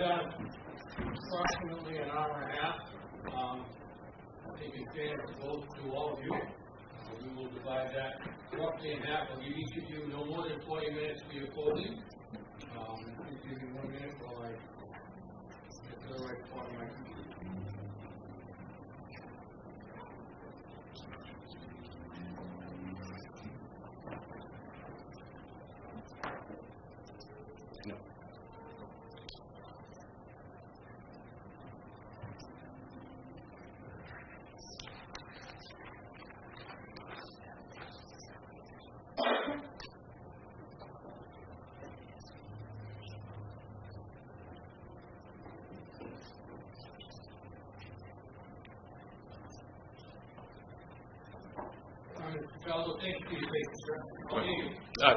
have approximately an hour and a half. I think it's fair to both to all of you. So we will divide that roughly in half. I'll give each of you no more than 40 minutes for your closing. Please give me 1 minute while I get to the right part of my computer.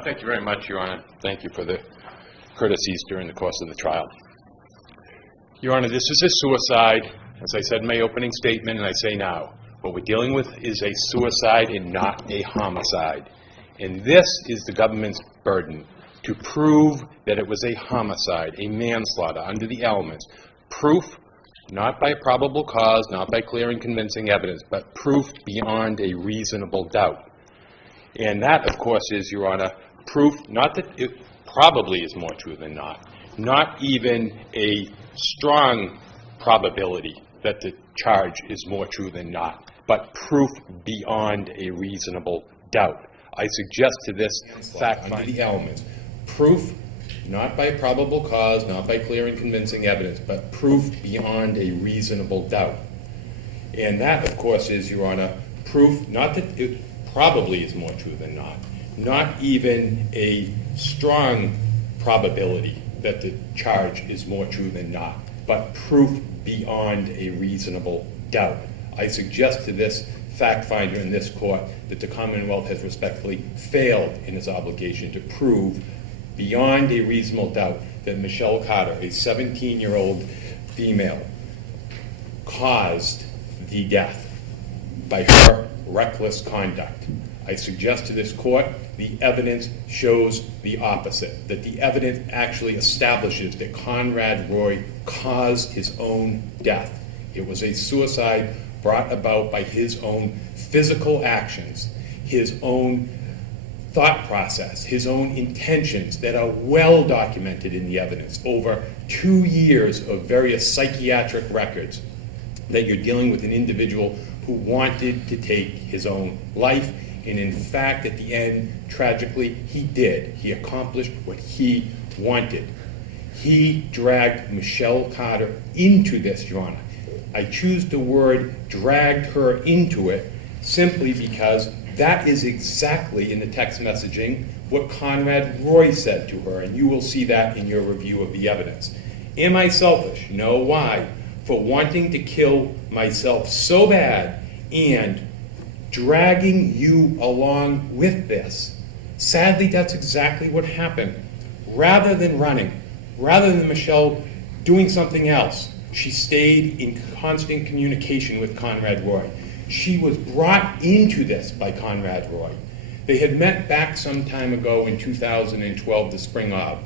Thank you very much, Your Honor. Thank you for the courtesies during the course of the trial. Your Honor, this is a suicide. As I said in my opening statement, and I say now, what we're dealing with is a suicide and not a homicide. And this is the government's burden, to prove that it was a homicide, a manslaughter under the elements. Proof, not by probable cause, not by clear and convincing evidence, but proof beyond a reasonable doubt. And that, of course, is, Your Honor, proof, not that it probably is more true than not even a strong probability that the charge is more true than not, but proof beyond a reasonable doubt. I suggest to this fact under the elements, proof, not by probable cause, not by clear and convincing evidence, but proof beyond a reasonable doubt. And that, of course, is, Your Honor, proof, not that it probably is more true than not even a strong probability that the charge is more true than not, but proof beyond a reasonable doubt. I suggest to this fact finder in this court that the Commonwealth has respectfully failed in its obligation to prove beyond a reasonable doubt that Michelle Carter, a 17-year-old female, caused the death by her reckless conduct. I suggest to this court the evidence shows the opposite, that the evidence actually establishes that Conrad Roy caused his own death. It was a suicide brought about by his own physical actions, his own thought process, his own intentions that are well documented in the evidence. Over 2 years of various psychiatric records that you're dealing with an individual who wanted to take his own life, and in fact, at the end, tragically, he did. He accomplished what he wanted. He dragged Michelle Carter into this, Your Honor. I choose the word dragged her into it simply because that is exactly in the text messaging what Conrad Roy said to her, and you will see that in your review of the evidence. Am I selfish? No. Why? For wanting to kill myself so bad and dragging you along with this. Sadly, that's exactly what happened. Rather than running, rather than Michelle doing something else, she stayed in constant communication with Conrad Roy. She was brought into this by Conrad Roy. They had met back some time ago in 2012, the spring of.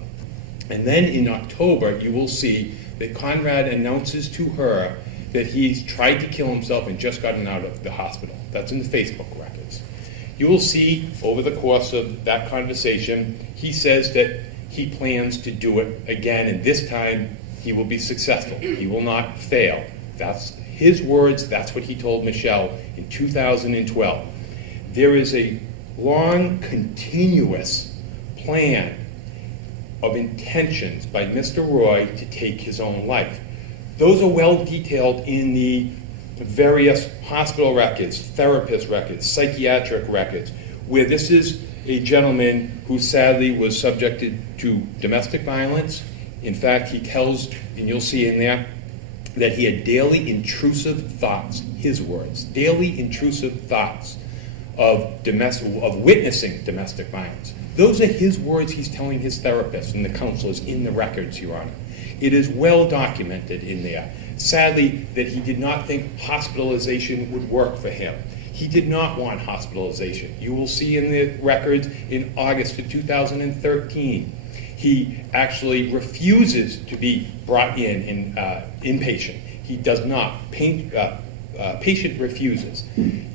And then in October, you will see that Conrad announces to her that he's tried to kill himself and just gotten out of the hospital. That's in the Facebook records. You will see over the course of that conversation, he says that he plans to do it again, and this time he will be successful. He will not fail. That's his words. That's what he told Michelle in 2012. There is a long, continuous plan of intentions by Mr. Roy to take his own life. Those are well detailed in the various hospital records, therapist records, psychiatric records, where this is a gentleman who sadly was subjected to domestic violence. In fact, he tells, and you'll see in there, that he had daily intrusive thoughts, his words, daily intrusive thoughts of witnessing domestic violence. Those are his words he's telling his therapist and the counselors in the records, Your Honor. It is well documented in there. Sadly, that he did not think hospitalization would work for him. He did not want hospitalization. You will see in the records in August of 2013, He actually refuses to be brought in inpatient. He does not. Patient refuses.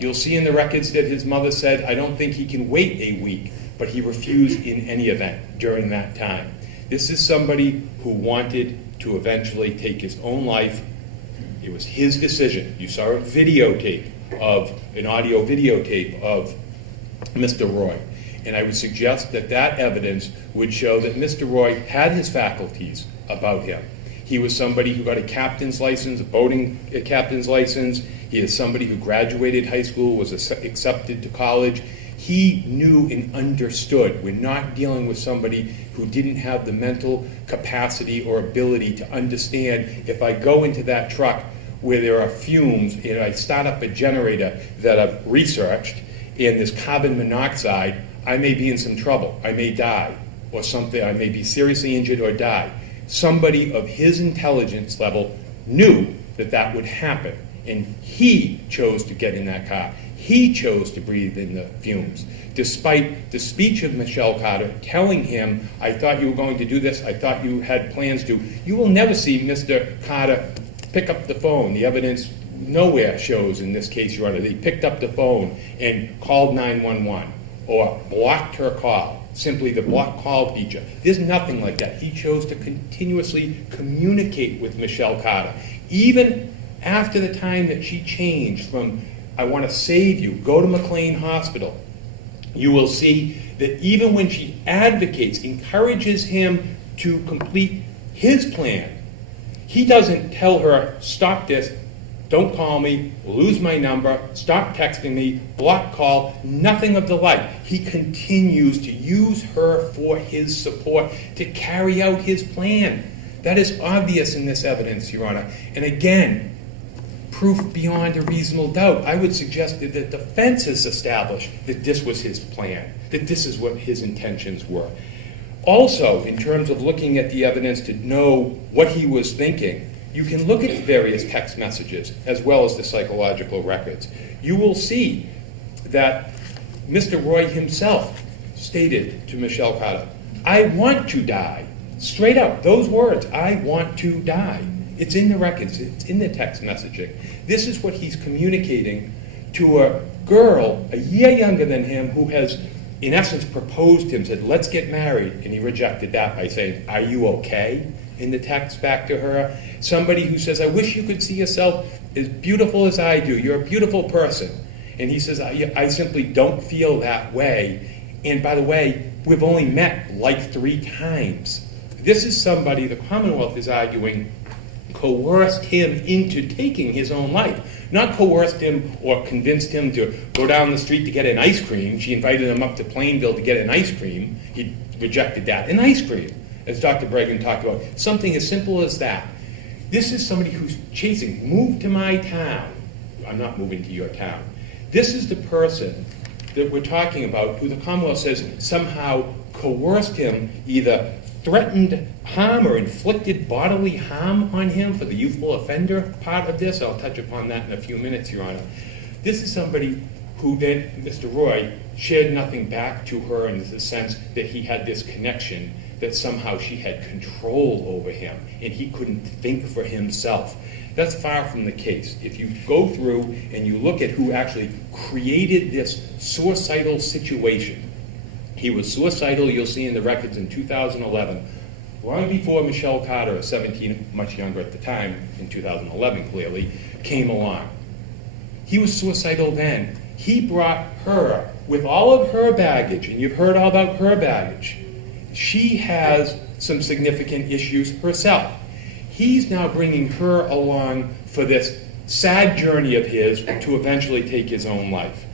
You'll see in the records that his mother said, I don't think he can wait a week, but he refused in any event during that time. This is somebody who wanted to eventually take his own life. It was his decision. You saw an audio videotape of Mr. Roy. And I would suggest that that evidence would show that Mr. Roy had his faculties about him. He was somebody who got a captain's license, a boating captain's license. He is somebody who graduated high school, was accepted to college. He knew and understood. We're not dealing with somebody who didn't have the mental capacity or ability to understand, if I go into that truck where there are fumes and I start up a generator that I've researched and there's carbon monoxide, I may be in some trouble. I may die or something. I may be seriously injured or die. Somebody of his intelligence level knew that that would happen, and he chose to get in that car. He chose to breathe in the fumes, despite the speech of Michelle Carter telling him, I thought you were going to do this, I thought you had plans to. You will never see Mr. Carter pick up the phone. The evidence nowhere shows in this case, Your Honor, that he picked up the phone and called 911 or blocked her call. Simply the block call feature. There's nothing like that. He chose to continuously communicate with Michelle Carter. Even after the time that she changed from, I want to save you, go to McLean Hospital, you will see that even when she advocates, encourages him to complete his plan, he doesn't tell her, stop this, don't call me, lose my number, stop texting me, block call, nothing of the like. He continues to use her for his support to carry out his plan. That is obvious in this evidence, Your Honor. And again, proof beyond a reasonable doubt. I would suggest that the defense has established that this was his plan, that this is what his intentions were. Also, in terms of looking at the evidence to know what he was thinking, you can look at the various text messages as well as the psychological records. You will see that Mr. Roy himself stated to Michelle Carter, I want to die. Straight up, those words, I want to die. It's in the records, it's in the text messaging. This is what he's communicating to a girl a year younger than him who has, in essence, proposed to him, said, let's get married. And he rejected that by saying, are you okay? In the text back to her. Somebody who says, I wish you could see yourself as beautiful as I do. You're a beautiful person. And he says, I simply don't feel that way. And by the way, we've only met like 3 times. This is somebody, the Commonwealth is arguing, coerced him into taking his own life. Not coerced him or convinced him to go down the street to get an ice cream. She invited him up to Plainville to get an ice cream. He rejected that. An ice cream, as Dr. Bregan talked about. Something as simple as that. This is somebody who's chasing, move to my town. I'm not moving to your town. This is the person that we're talking about who the Commonwealth says somehow coerced him, either threatened harm or inflicted bodily harm on him for the youthful offender part of this. I'll touch upon that in a few minutes, Your Honor. This is somebody who then, Mr. Roy, shared nothing back to her in the sense that he had this connection, that somehow she had control over him and he couldn't think for himself. That's far from the case. If you go through and you look at who actually created this suicidal situation, he was suicidal, you'll see in the records in 2011, long before Michelle Carter, 17, much younger at the time, in 2011 clearly, came along. He was suicidal then. He brought her, with all of her baggage, and you've heard all about her baggage, she has some significant issues herself. He's now bringing her along for this sad journey of his to eventually take his own life.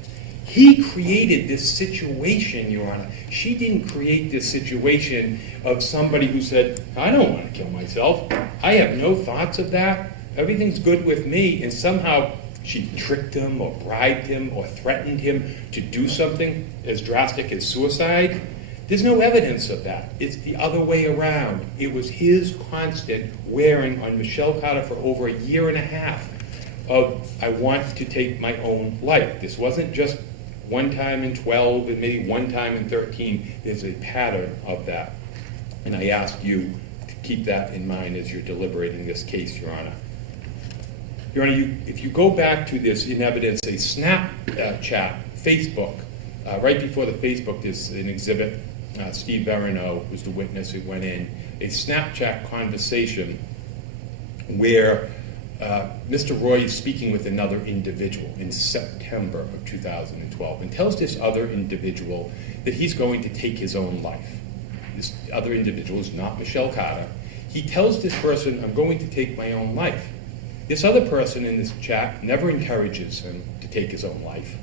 He created this situation, Your Honor. She didn't create this situation of somebody who said, I don't want to kill myself. I have no thoughts of that. Everything's good with me. And somehow she tricked him or bribed him or threatened him to do something as drastic as suicide. There's no evidence of that. It's the other way around. It was his constant wearing on Michelle Carter for over a year and a half of, I want to take my own life. This wasn't just one time in 12 and maybe one time in 13. There's a pattern of that. And I ask you to keep that in mind as you're deliberating this case, Your Honor. Your Honor, if you go back to this in evidence, a Snapchat, Facebook, right before the Facebook, there's an exhibit. Steve Verino was the witness who went in. A Snapchat conversation where Mr. Roy is speaking with another individual in September of 2012 and tells this other individual that he's going to take his own life. This other individual is not Michelle Carter. He tells this person, I'm going to take my own life. This other person in this chat never encourages him to take his own life.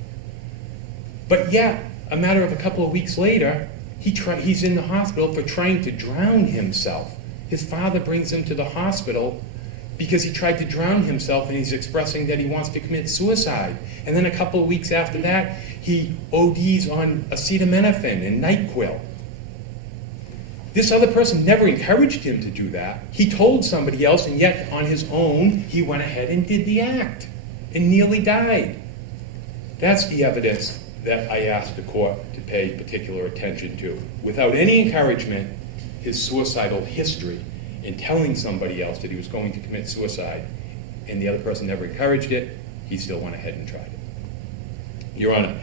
But yet, a matter of a couple of weeks later, he's in the hospital for trying to drown himself. His father brings him to the hospital because he tried to drown himself, and he's expressing that he wants to commit suicide. And then a couple of weeks after that, he ODs on acetaminophen and NyQuil. This other person never encouraged him to do that. He told somebody else, and yet on his own, he went ahead and did the act and nearly died. That's the evidence that I asked the court to pay particular attention to. Without any encouragement, his suicidal history in telling somebody else that he was going to commit suicide, and the other person never encouraged it, he still went ahead and tried it. Your Honor,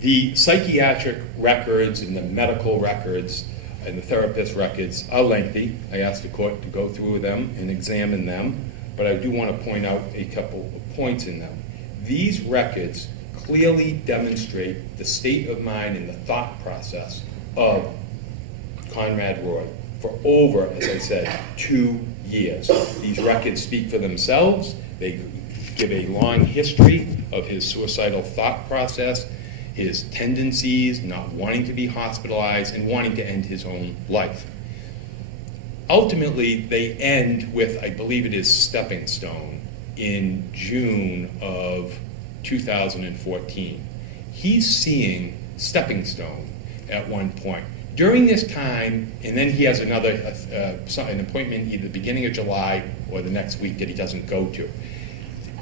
the psychiatric records and the medical records and the therapist records are lengthy. I asked the court to go through them and examine them, but I do want to point out a couple of points in them. These records clearly demonstrate the state of mind and the thought process of Conrad Roy for over, as I said, 2 years. These records speak for themselves. They give a long history of his suicidal thought process, his tendencies, not wanting to be hospitalized, and wanting to end his own life. Ultimately, they end with, I believe it is Stepping Stone, in June of 2014. He's seeing Stepping Stone at one point. During this time, and then he has another an appointment either the beginning of July or the next week that he doesn't go to.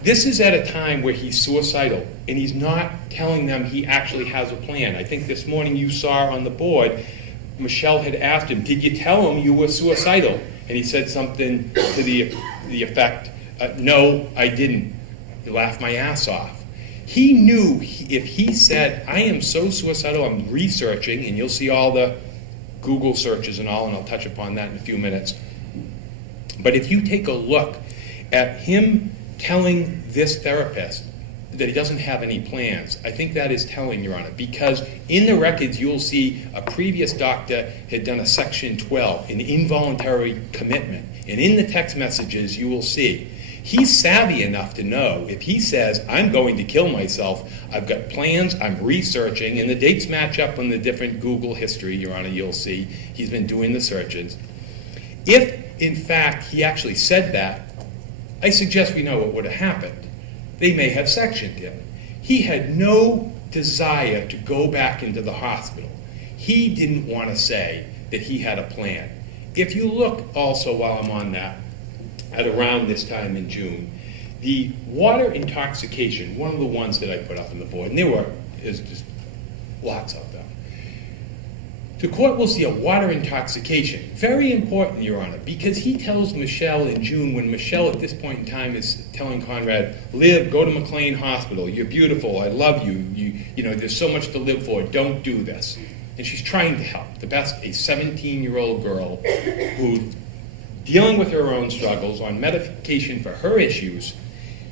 This is at a time where he's suicidal, and he's not telling them he actually has a plan. I think this morning you saw on the board, Michelle had asked him, did you tell him you were suicidal? And he said something to the effect, no, I didn't. He laughed my ass off. He knew if he said, I am so suicidal, I'm researching, and you'll see all the Google searches and all, and I'll touch upon that in a few minutes. But if you take a look at him telling this therapist that he doesn't have any plans, I think that is telling, Your Honor, because in the records you'll see a previous doctor had done a Section 12, an involuntary commitment, and in the text messages you will see he's savvy enough to know if he says, I'm going to kill myself, I've got plans, I'm researching, and the dates match up on the different Google history, Your Honor, you'll see. He's been doing the searches. If, in fact, he actually said that, I suggest we know what would have happened. They may have sectioned him. He had no desire to go back into the hospital. He didn't want to say that he had a plan. If you look also, while I'm on that, at around this time in June, the water intoxication, one of the ones that I put up on the board, and is just lots of them. The court will see a water intoxication. Very important, Your Honor, because he tells Michelle in June, when Michelle at this point in time is telling Conrad, live, go to McLean Hospital, you're beautiful, I love you, you know, there's so much to live for, don't do this. And she's trying to help. The best, a 17-year-old girl who dealing with her own struggles, on medication for her issues.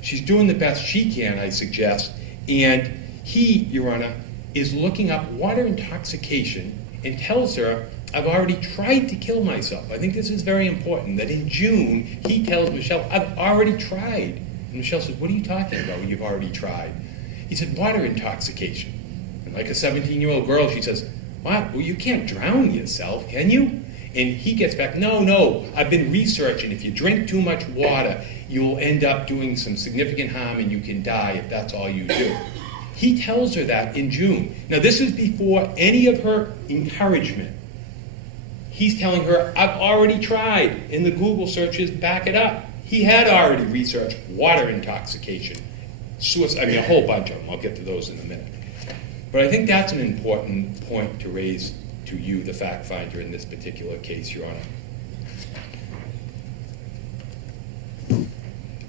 She's doing the best she can, I suggest, and he, Your Honor, is looking up water intoxication and tells her, I've already tried to kill myself. I think this is very important, that in June, he tells Michelle, I've already tried. And Michelle says, what are you talking about when you've already tried? He said, water intoxication. And like a 17-year-old girl, she says, what? Well, you can't drown yourself, can you? And he gets back, no, I've been researching. If you drink too much water, you'll end up doing some significant harm and you can die if that's all you do. He tells her that in June. Now, this is before any of her encouragement. He's telling her, I've already tried, and the Google searches back it up. He had already researched water intoxication, suicide, a whole bunch of them. I'll get to those in a minute. But I think that's an important point to raise to you, the fact finder in this particular case, Your Honor.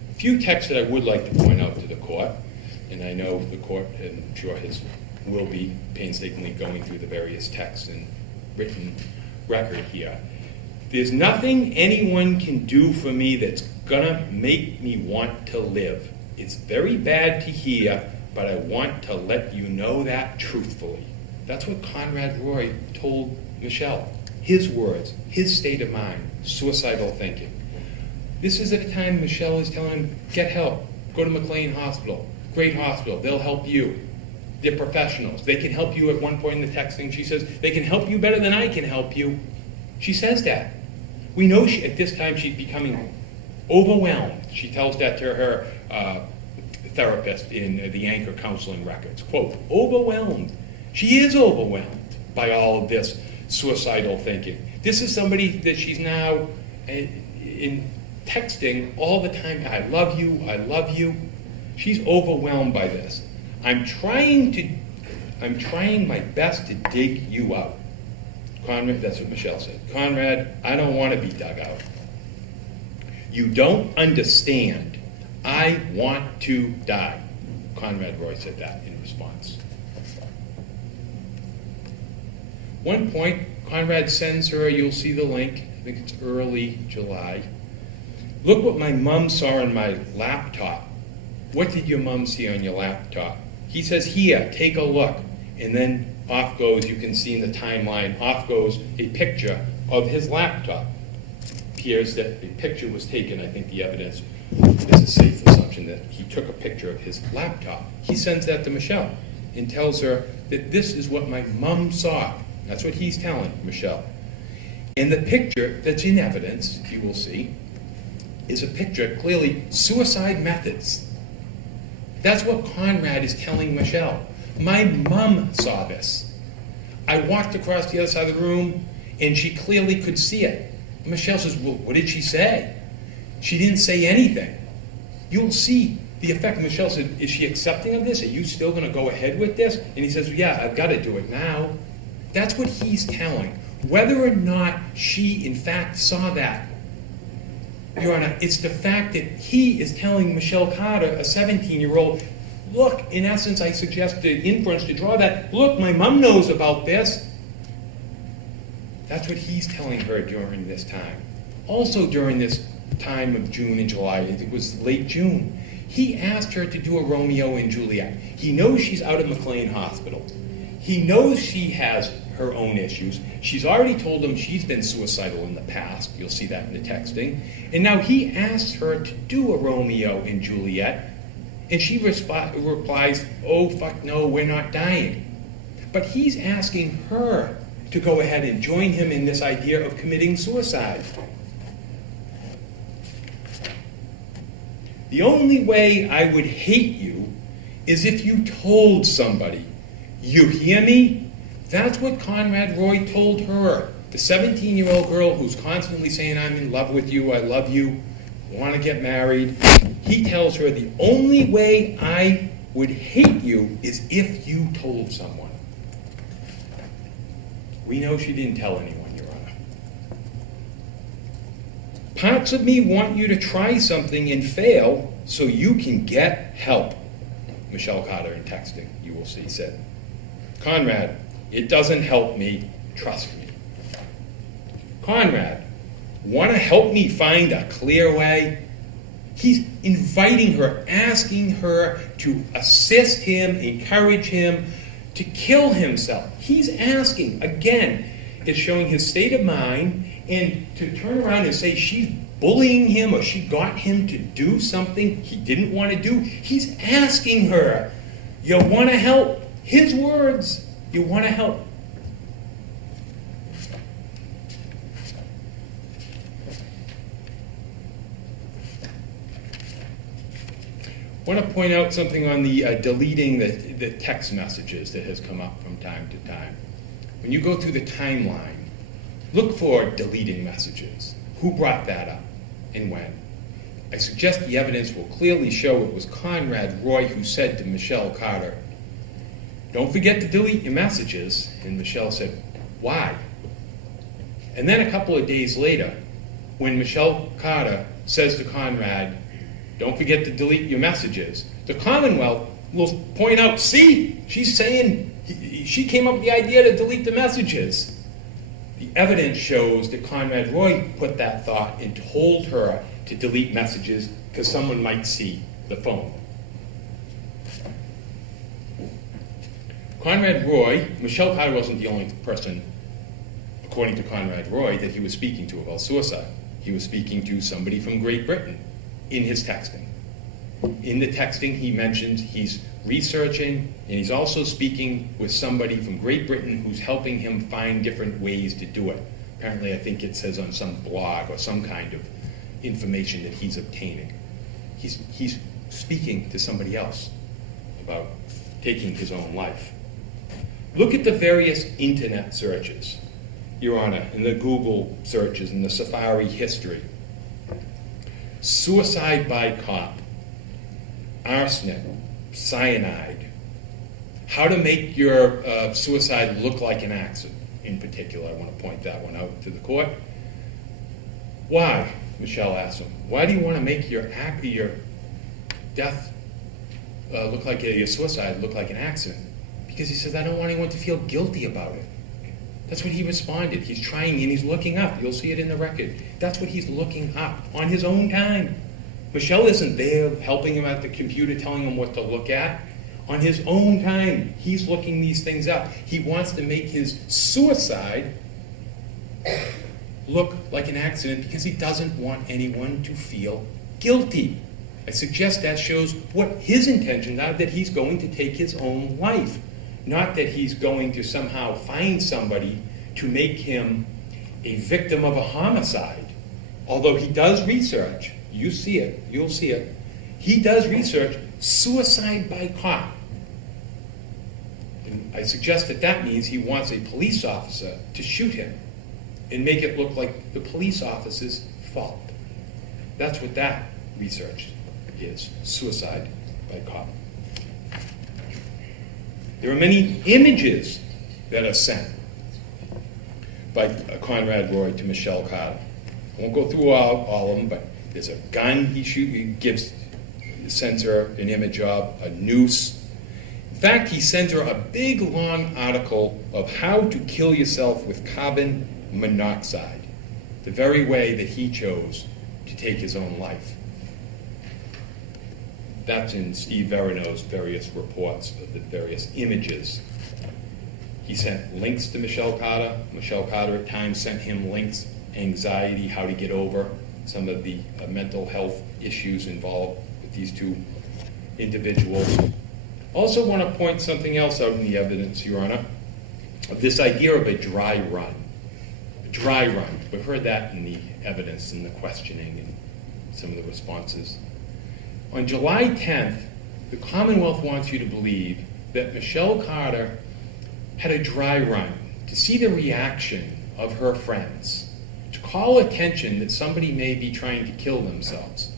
A few texts that I would like to point out to the court, and I know the court, and I'm sure will be painstakingly going through the various texts and written record here. There's nothing anyone can do for me that's gonna make me want to live. It's very bad to hear, but I want to let you know that truthfully. That's what Conrad Roy told Michelle. His words, his state of mind, suicidal thinking. This is at a time Michelle is telling him, get help, go to McLean Hospital, great hospital, they'll help you. They're professionals. They can help you. At one point in the texting, she says, they can help you better than I can help you. She says that. We know at this time she's becoming overwhelmed. She tells that to her therapist in the Anchor Counseling Records. Quote, overwhelmed. She is overwhelmed by all of this suicidal thinking. This is somebody that she's now in texting all the time. I love you, I love you. She's overwhelmed by this. I'm trying my best to dig you out. Conrad, that's what Michelle said. Conrad, I don't want to be dug out. You don't understand. I want to die. Conrad Roy said that in response. One point, Conrad sends her, you'll see the link, I think it's early July. Look what my mom saw on my laptop. What did your mom see on your laptop? He says, here, take a look. And then off goes, you can see in the timeline, off goes a picture of his laptop. Appears that the picture was taken, I think the evidence is a safe assumption that he took a picture of his laptop. He sends that to Michelle and tells her that this is what my mom saw. That's what he's telling Michelle. And the picture that's in evidence, you will see, is a picture, clearly, suicide methods. That's what Conrad is telling Michelle. My mom saw this. I walked across the other side of the room, and she clearly could see it. Michelle says, well, what did she say? She didn't say anything. You'll see the effect. Michelle said, is she accepting of this? Are you still going to go ahead with this? And he says, yeah, I've got to do it now. That's what he's telling. Whether or not she, in fact, saw that, Your Honor, it's the fact that he is telling Michelle Carter, a 17-year-old, look, in essence, I suggest the inference to draw that, look, my mom knows about this. That's what he's telling her during this time. Also during this time of June and July, I think it was late June, he asked her to do a Romeo and Juliet. He knows she's out of McLean Hospital. He knows she has her own issues. She's already told him she's been suicidal in the past. You'll see that in the texting. And now he asks her to do a Romeo and Juliet, and she replies, oh, fuck no, we're not dying. But he's asking her to go ahead and join him in this idea of committing suicide. The only way I would hate you is if you told somebody. You hear me? That's what Conrad Roy told her. The 17-year-old girl who's constantly saying, I'm in love with you, I love you, want to get married. He tells her the only way I would hate you is if you told someone. We know she didn't tell anyone, Your Honor. Parts of me want you to try something and fail so you can get help. Michelle Carter in texting, you will see, said. Conrad, it doesn't help me, trust me. Conrad, want to help me find a clear way? He's inviting her, asking her to assist him, encourage him to kill himself. He's asking, again, it's showing his state of mind, and to turn around and say she's bullying him or she got him to do something he didn't want to do. He's asking her, you want to help? His words, you want to help. I want to point out something on the deleting the text messages that has come up from time to time. When you go through the timeline, look for deleting messages. Who brought that up and when? I suggest the evidence will clearly show it was Conrad Roy who said to Michelle Carter, don't forget to delete your messages. And Michelle said, Why? And then a couple of days later, when Michelle Carter says to Conrad, don't forget to delete your messages, the Commonwealth will point out, see, she's saying she came up with the idea to delete the messages. The evidence shows that Conrad Roy put that thought and told her to delete messages because someone might see the phone. Conrad Roy, Michelle Carter wasn't the only person, according to Conrad Roy, that he was speaking to about suicide. He was speaking to somebody from Great Britain in his texting. In the texting, he mentions he's researching, and he's also speaking with somebody from Great Britain who's helping him find different ways to do it. Apparently, I think it says on some blog or some kind of information that he's obtaining. He's speaking to somebody else about taking his own life. Look at the various internet searches, Your Honor, in the Google searches, in the Safari history. Suicide by cop, arsenic, cyanide, how to make your suicide look like an accident. In particular, I want to point that one out to the court. Why, Michelle asked him, why do you want to make your death look like your suicide look like an accident? Because he says, I don't want anyone to feel guilty about it. That's what he responded. He's trying and he's looking up. You'll see it in the record. That's what he's looking up on his own time. Michelle isn't there helping him at the computer, telling him what to look at. On his own time, he's looking these things up. He wants to make his suicide look like an accident because he doesn't want anyone to feel guilty. I suggest that shows what his intentions are, that he's going to take his own life. Not that he's going to somehow find somebody to make him a victim of a homicide. Although he does research, you see it, you'll see it, he does research suicide by cop. And I suggest that that means he wants a police officer to shoot him and make it look like the police officer's fault. That's what that research is, suicide by cop. There are many images that are sent by Conrad Roy to Michelle Carter. I won't go through all of them, but there's a gun he sends her an image of, a noose. In fact, he sends her a big, long article of how to kill yourself with carbon monoxide, the very way that he chose to take his own life. That's in Steve Verino's various reports of the various images. He sent links to Michelle Carter. Michelle Carter at times sent him links, anxiety, how to get over some of the mental health issues involved with these two individuals. Also want to point something else out in the evidence, Your Honor, of this idea of a dry run. A dry run. We've heard that in the evidence, in the questioning, and some of the responses. On July 10th, the Commonwealth wants you to believe that Michelle Carter had a dry run to see the reaction of her friends, to call attention that somebody may be trying to kill themselves.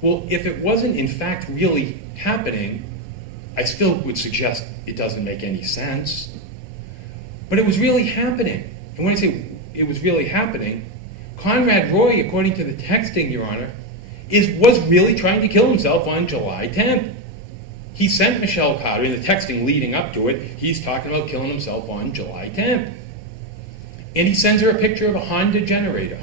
Well, if it wasn't in fact really happening, I still would suggest it doesn't make any sense. But it was really happening. And when I say it was really happening, Conrad Roy, according to the texting, Your Honor, was really trying to kill himself on July 10th. He sent Michelle Carter, in the texting leading up to it, he's talking about killing himself on July 10th. And he sends her a picture of a Honda generator.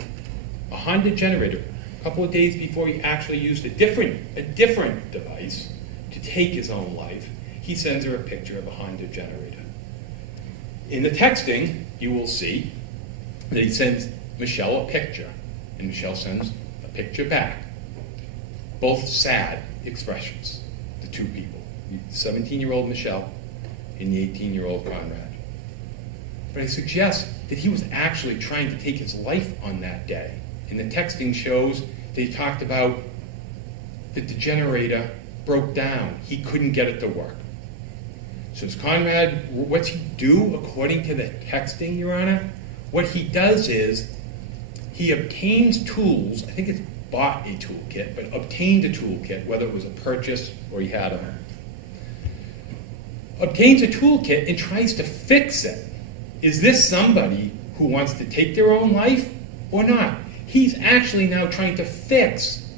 A Honda generator. A couple of days before he actually used a different device to take his own life, he sends her a picture of a Honda generator. In the texting, you will see that he sends Michelle a picture, and Michelle sends a picture back. Both sad expressions, the two people, the 17-year-old Michelle and the 18-year-old Conrad. But I suggest that he was actually trying to take his life on that day. And the texting shows that he talked about that the generator broke down. He couldn't get it to work. So Conrad, what's he do according to the texting, Your Honor? What he does is he obtains tools. I think it's bought a toolkit, but obtained a toolkit, whether it was a purchase or he had them. Obtains a toolkit and tries to fix it Is this somebody who wants to take their own life or not? He's actually now trying to fix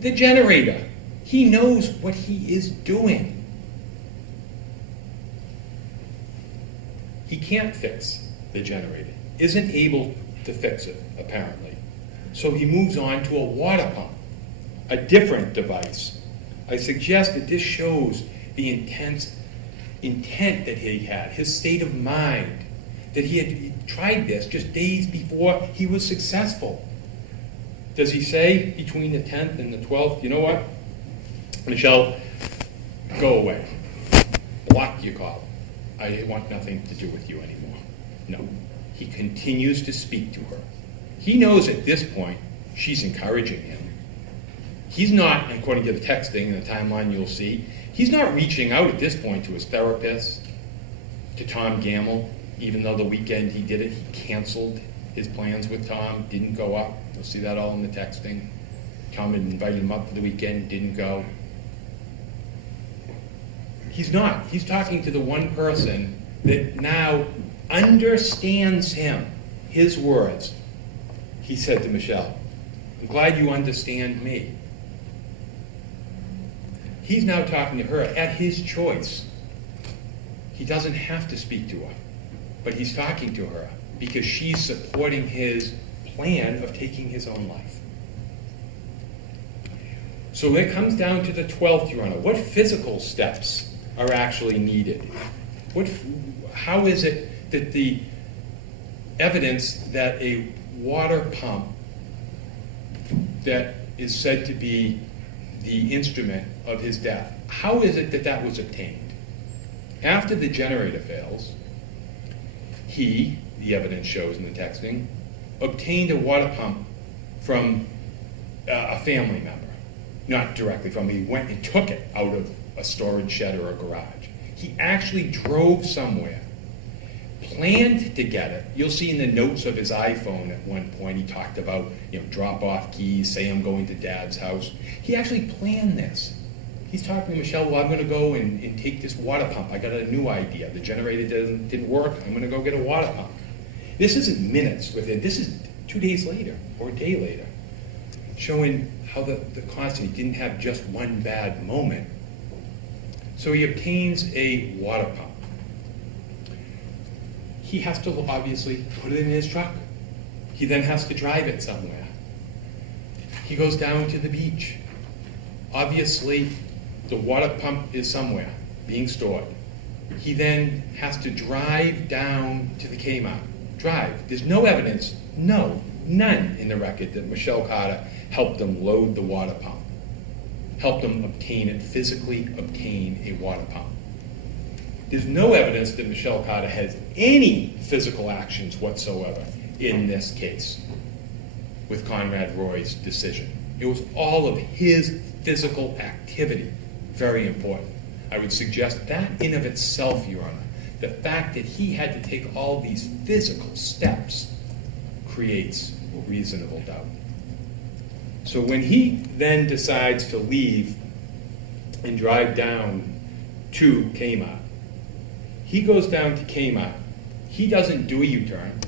the generator. He knows what he is doing. He can't fix the generator, isn't able to fix it, apparently. So he moves on to a water pump, a different device. I suggest that this shows the intense intent that he had, his state of mind, that he had tried this just days before he was successful. Does he say between the 10th and the 12th, you know what, Michelle, go away. Block your call. I want nothing to do with you anymore. No. He continues to speak to her. He knows at this point she's encouraging him. He's not, according to the texting and the timeline you'll see, he's not reaching out at this point to his therapist, to Tom Gamble, even though the weekend he did it, he canceled his plans with Tom, didn't go up. You'll see that all in the texting. Tom had invited him up for the weekend, didn't go. He's not. He's talking to the one person that now understands him, his words. He said to Michelle, I'm glad you understand me. He's now talking to her at his choice. He doesn't have to speak to her, but he's talking to her because she's supporting his plan of taking his own life. So when it comes down to the 12th, Your Honor, what physical steps are actually needed? How is it that the evidence that a water pump that is said to be the instrument of his death, how is it that that was obtained? After the generator fails, he, the evidence shows in the texting, obtained a water pump from a family member. Not directly from him, he went and took it out of a storage shed or a garage. He actually drove somewhere, planned to get it. You'll see in the notes of his iPhone at one point he talked about, drop off keys, say I'm going to Dad's house. He actually planned this. He's talking to Michelle, well, I'm going to go and take this water pump. I got a new idea. The generator didn't work. I'm going to go get a water pump. This isn't minutes within. This is 2 days later or a day later, showing how the constant, he didn't have just one bad moment. So he obtains a water pump. He has to obviously put it in his truck. He then has to drive it somewhere. He goes down to the beach. Obviously, the water pump is somewhere being stored. He then has to drive down to the Kmart. Drive. There's no evidence, none in the record that Michelle Carter helped them load the water pump, helped them physically obtain a water pump. There's no evidence that Michelle Carter has any physical actions whatsoever in this case with Conrad Roy's decision. It was all of his physical activity. Very important. I would suggest that in of itself, Your Honor, the fact that he had to take all these physical steps creates reasonable doubt. So when he then decides to leave and drive down to Kmart, he goes down to Kmart. He doesn't do a U-turn.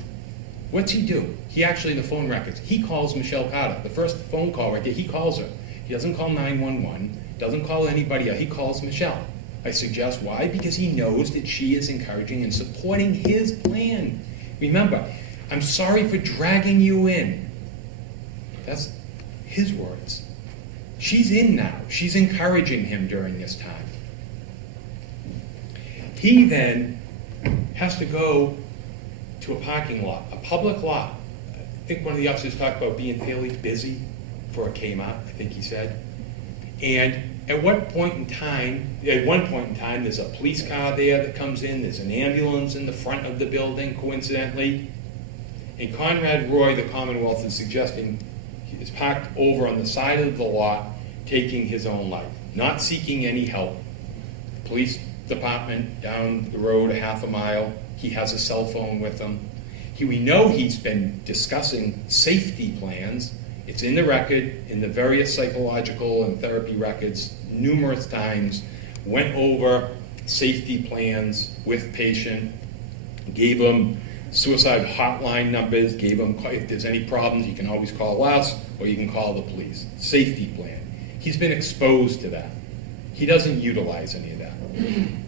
What's he do? He actually, in the phone records, he calls Michelle Carter. The first phone call right there, he calls her. He doesn't call 911, doesn't call anybody else. He calls Michelle. I suggest why? Because he knows that she is encouraging and supporting his plan. Remember, I'm sorry for dragging you in. That's his words. She's in now. She's encouraging him during this time. He then has to go to a parking lot, a public lot. I think one of the officers talked about being fairly busy for a Kmart, I think he said. And at one point in time, there's a police car there that comes in. There's an ambulance in the front of the building, coincidentally. And Conrad Roy, the Commonwealth, is suggesting he is parked over on the side of the lot, taking his own life, not seeking any help. Police department down the road a half a mile. He has a cell phone with him. We know he's been discussing safety plans. It's in the record, in the various psychological and therapy records, numerous times, went over safety plans with patient, gave him suicide hotline numbers, gave him, if there's any problems, you can always call us, or you can call the police. Safety plan. He's been exposed to that. He doesn't utilize any of that.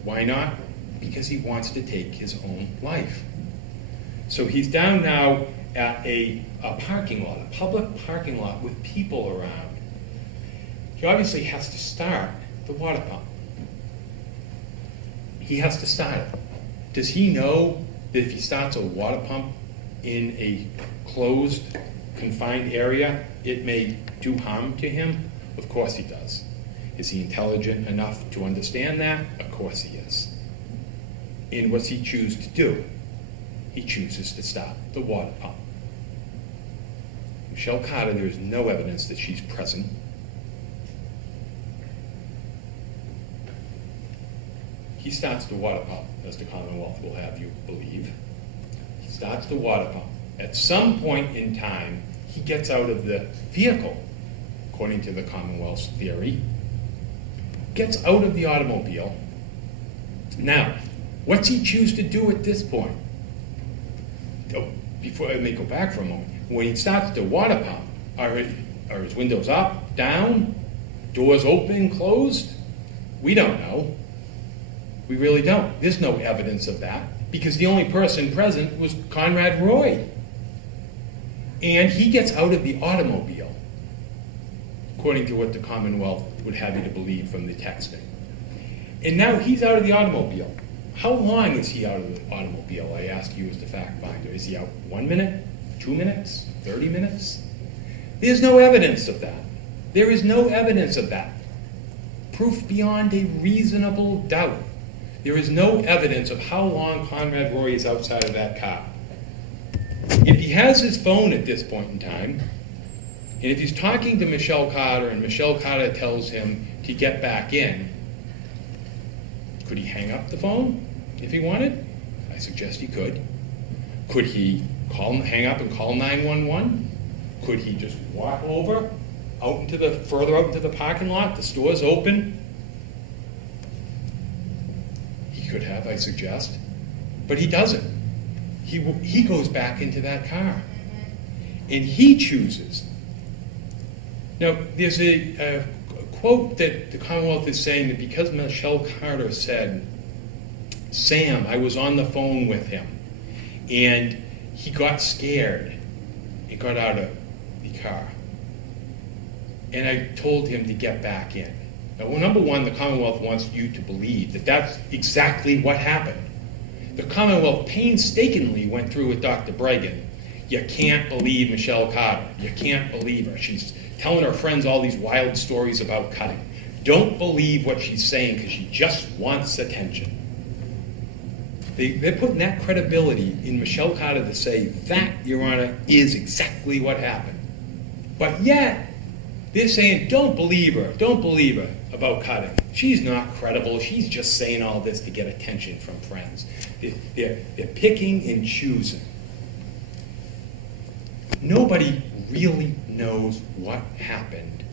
Why not? Because he wants to take his own life. So he's down now at a parking lot, a public parking lot with people around. He obviously has to start the water pump. He has to start it. Does he know that if he starts a water pump in a closed, confined area, it may do harm to him? Of course he does. Is he intelligent enough to understand that? Of course he is. And what's he choose to do? He chooses to start the water pump. Michelle Carter, there is no evidence that she's present. He starts the water pump, as the Commonwealth will have you believe. He starts the water pump. At some point in time, he gets out of the vehicle, according to the Commonwealth's theory, gets out of the automobile. Now, what's he choose to do at this point? Oh, before I may go back for a moment, when he starts the water pump, are his windows up, down, doors open, closed? We don't know. We really don't. There's no evidence of that because the only person present was Conrad Roy. And he gets out of the automobile, according to what the Commonwealth would have you to believe from the texting. And now he's out of the automobile. How long is he out of the automobile, I ask you as the fact finder? Is he out 1 minute, 2 minutes, 30 minutes? There's no evidence of that. There is no evidence of that. Proof beyond a reasonable doubt. There is no evidence of how long Conrad Roy is outside of that car. If he has his phone at this point in time, and if he's talking to Michelle Carter and Michelle Carter tells him to get back in, could he hang up the phone if he wanted? I suggest he could. Could he hang up and call 911? Could he just walk over further out into the parking lot? The store's open. He could have, I suggest, but he doesn't. He goes back into that car, and he chooses. Now, there's a quote that the Commonwealth is saying that because Michelle Carter said, Sam, I was on the phone with him, and he got scared and got out of the car, and I told him to get back in. Now, well, number one, the Commonwealth wants you to believe that that's exactly what happened. The Commonwealth painstakingly went through with Dr. Bregan. You can't believe Michelle Carter. You can't believe her. She's telling her friends all these wild stories about cutting. Don't believe what she's saying because she just wants attention. They're putting that credibility in Michelle Carter to say that, Your Honor, is exactly what happened. But yet, they're saying, don't believe her about cutting. She's not credible. She's just saying all this to get attention from friends. They're picking and choosing. Nobody really knows what happened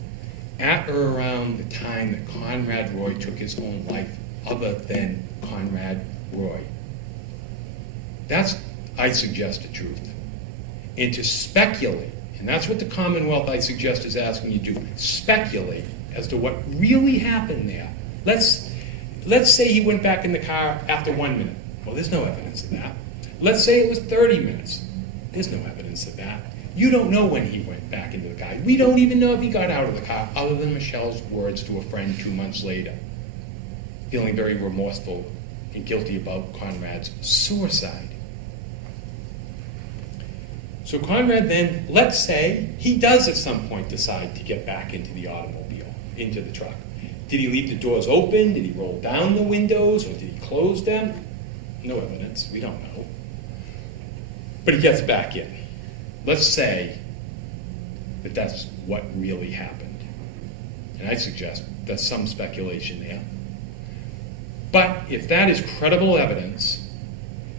at or around the time that Conrad Roy took his own life other than Conrad Roy. That's, I suggest, the truth. And to speculate, and that's what the Commonwealth, I suggest, is asking you to do, speculate as to what really happened there. Let's say he went back in the car after 1 minute. Well, there's no evidence of that. Let's say it was 30 minutes. There's no evidence of that. You don't know when he went back into the car. We don't even know if he got out of the car, other than Michelle's words to a friend 2 months later, feeling very remorseful and guilty about Conrad's suicide. So Conrad then, let's say, he does at some point decide to get back into the automobile, into the truck. Did he leave the doors open? Did he roll down the windows? Or did he close them? No evidence. We don't know. But he gets back in. Let's say that that's what really happened. And I suggest that's some speculation there. But if that is credible evidence,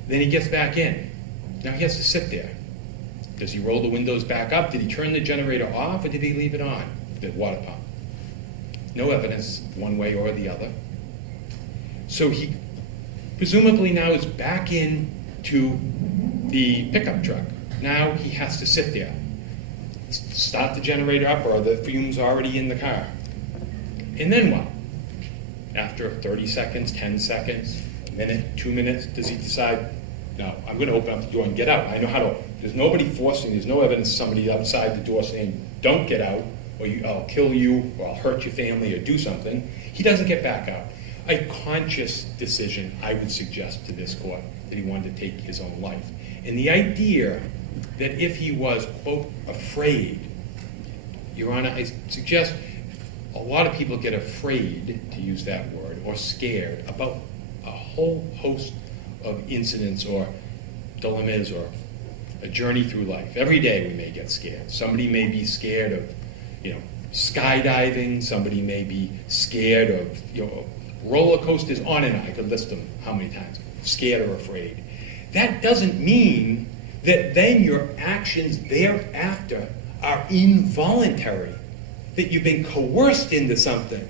then he gets back in. Now he has to sit there. Does he roll the windows back up? Did he turn the generator off, or did he leave it on, the water pump? No evidence one way or the other. So he presumably now is back in to the pickup truck. Now he has to sit there, start the generator up, or the fume's already in the car. And then what? After 30 seconds, 10 seconds, a minute, 2 minutes, does he decide, no, I'm going to open up the door and get out. I know how to. There's nobody forcing, there's no evidence somebody outside the door saying, don't get out, or I'll kill you, or I'll hurt your family, or do something. He doesn't get back out. A conscious decision, I would suggest to this court, that he wanted to take his own life. And the idea that if he was, quote, afraid, Your Honor, I suggest a lot of people get afraid, to use that word, or scared about a whole host of incidents or dilemmas or a journey through life. Every day we may get scared. Somebody may be scared of, skydiving. Somebody may be scared of, roller coasters, on and on. I could list them how many times. Scared or afraid. That doesn't mean that then your actions thereafter are involuntary, that you've been coerced into something.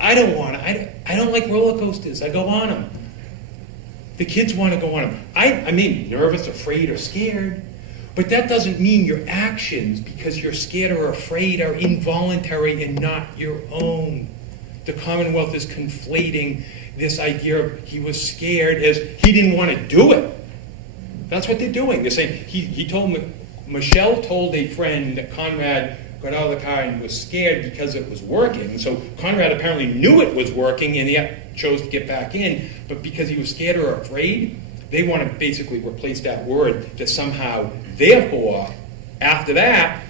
I don't like roller coasters. I go on them. The kids want to go on them. I mean, nervous, afraid, or scared. But that doesn't mean your actions, because you're scared or afraid, are involuntary and not your own. The Commonwealth is conflating this idea of he was scared as he didn't want to do it. That's what they're doing. They're saying Michelle told a friend that Conrad got out of the car and was scared because it was working. So Conrad apparently knew it was working and yet chose to get back in. But because he was scared or afraid, they want to basically replace that word to somehow, therefore, after that,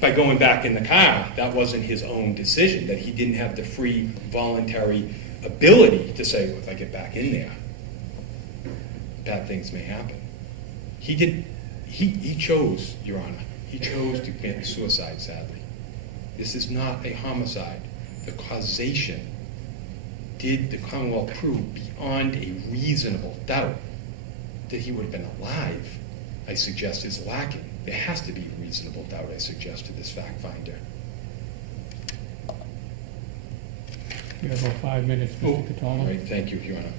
by going back in the car, that wasn't his own decision, that he didn't have the free, voluntary ability to say, well, if I get back in there, bad things may happen. He chose, Your Honor, he chose to commit suicide, sadly. This is not a homicide. The causation, did the Commonwealth prove beyond a reasonable doubt that he would have been alive, I suggest is lacking. There has to be a reasonable doubt, I suggest, to this fact finder. You have about 5 minutes, Mr. Catalano. Right, thank you, Your Honor.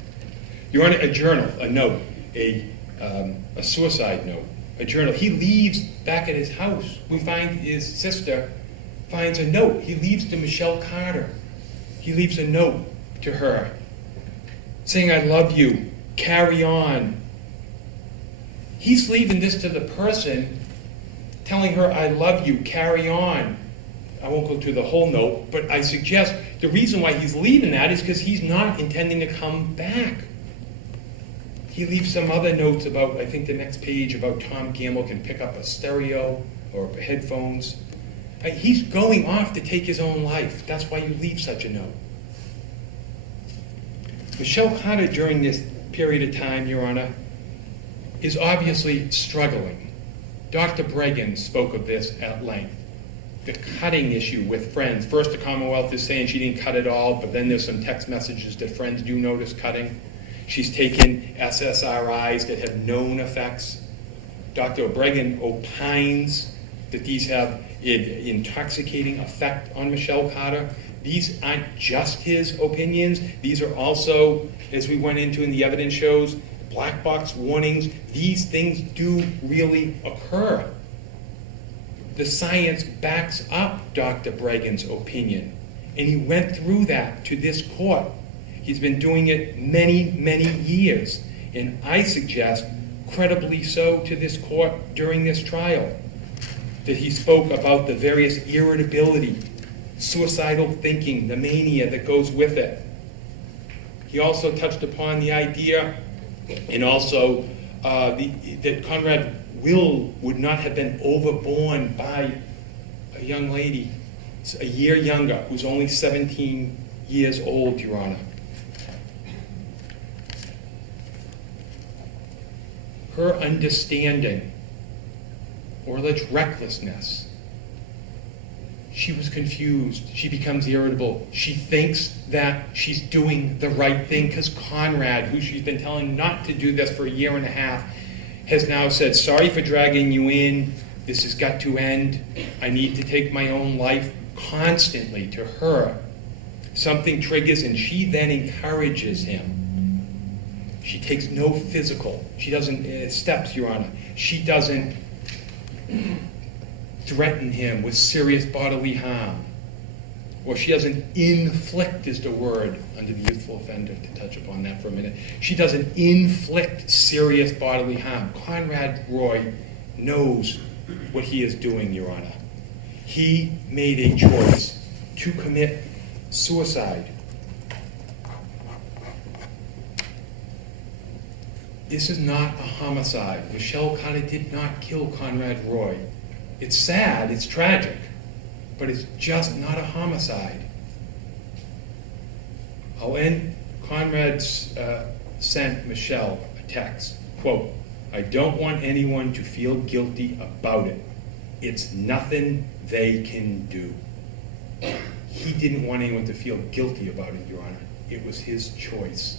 Your Honor, a journal, a note, a suicide note, a journal. He leaves back at his house. We find his sister finds a note. He leaves to Michelle Carter. He leaves a note to her saying, I love you, carry on. He's leaving this to the person, telling her, I love you, carry on. I won't go through the whole note, but I suggest the reason why he's leaving that is because he's not intending to come back. He leaves some other notes about, I think the next page, about Tom Gamble can pick up a stereo or headphones. He's going off to take his own life. That's why you leave such a note. Michelle Carter, during this period of time, Your Honor, is obviously struggling. Dr. Bregan spoke of this at length. The cutting issue with friends. First, the Commonwealth is saying she didn't cut at all, but then there's some text messages that friends do notice cutting. She's taken SSRIs that have known effects. Dr. Bregan opines that these have an intoxicating effect on Michelle Carter. These aren't just his opinions. These are also, as we went into in the evidence shows, black box warnings. These things do really occur. The science backs up Dr. Bregan's opinion, and he went through that to this court. He's been doing it many, many years, and I suggest, credibly so, to this court during this trial, that he spoke about the various irritability, suicidal thinking, the mania that goes with it. He also touched upon the idea, and also that Conrad would not have been overborne by a young lady, a year younger, who's only 17 years old, Your Honor. Her understanding, or alleged recklessness, she was confused. She becomes irritable. She thinks that she's doing the right thing because Conrad, who she's been telling not to do this for a year and a half, has now said, sorry for dragging you in. This has got to end. I need to take my own life. Constantly to her, something triggers and she then encourages him. She takes no physical. She doesn't, steps, Your Honor. She doesn't threaten him with serious bodily harm. Or she doesn't inflict, is the word under the youthful offender, to touch upon that for a minute. She doesn't inflict serious bodily harm. Conrad Roy knows what he is doing, Your Honor. He made a choice to commit suicide. This is not a homicide. Michelle Carter did not kill Conrad Roy. It's sad, it's tragic, but it's just not a homicide. I'll end. Conrad sent Michelle a text, quote, "I don't want anyone to feel guilty about it. It's nothing they can do." He didn't want anyone to feel guilty about it, Your Honor. It was his choice.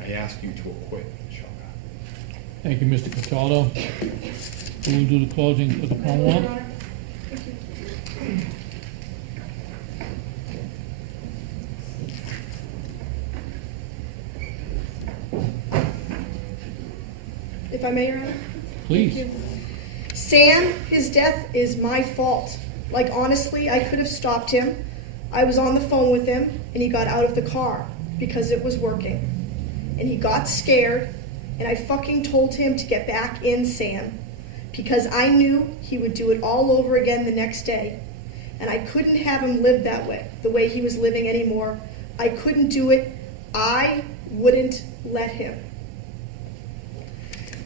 I ask you to acquit Michelle Carter. Thank you, Mr. Cataldo. Who will do the closing of the Commonwealth? If I may, Your Honor? Please. Thank you. Sam, his death is my fault. Like, honestly, I could have stopped him. I was on the phone with him, and he got out of the car because it was working. And he got scared, and I fucking told him to get back in, Sam, because I knew he would do it all over again the next day. And I couldn't have him live that way, the way he was living anymore. I couldn't do it. I wouldn't let him.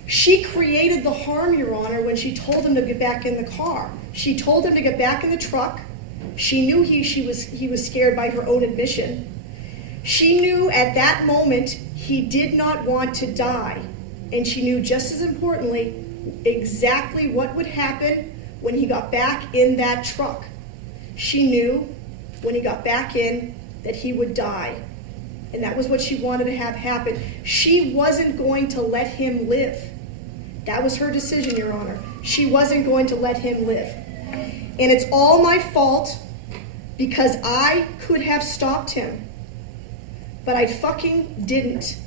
She created the harm, Your Honor, when she told him to get back in the car. She told him to get back in the truck. She knew he was scared by her own admission. She knew at that moment he did not want to die. And she knew, just as importantly, exactly what would happen when he got back in that truck. She knew when he got back in that he would die. And that was what she wanted to have happen. She wasn't going to let him live. That was her decision, Your Honor. She wasn't going to let him live. And it's all my fault because I could have stopped him. But I fucking didn't.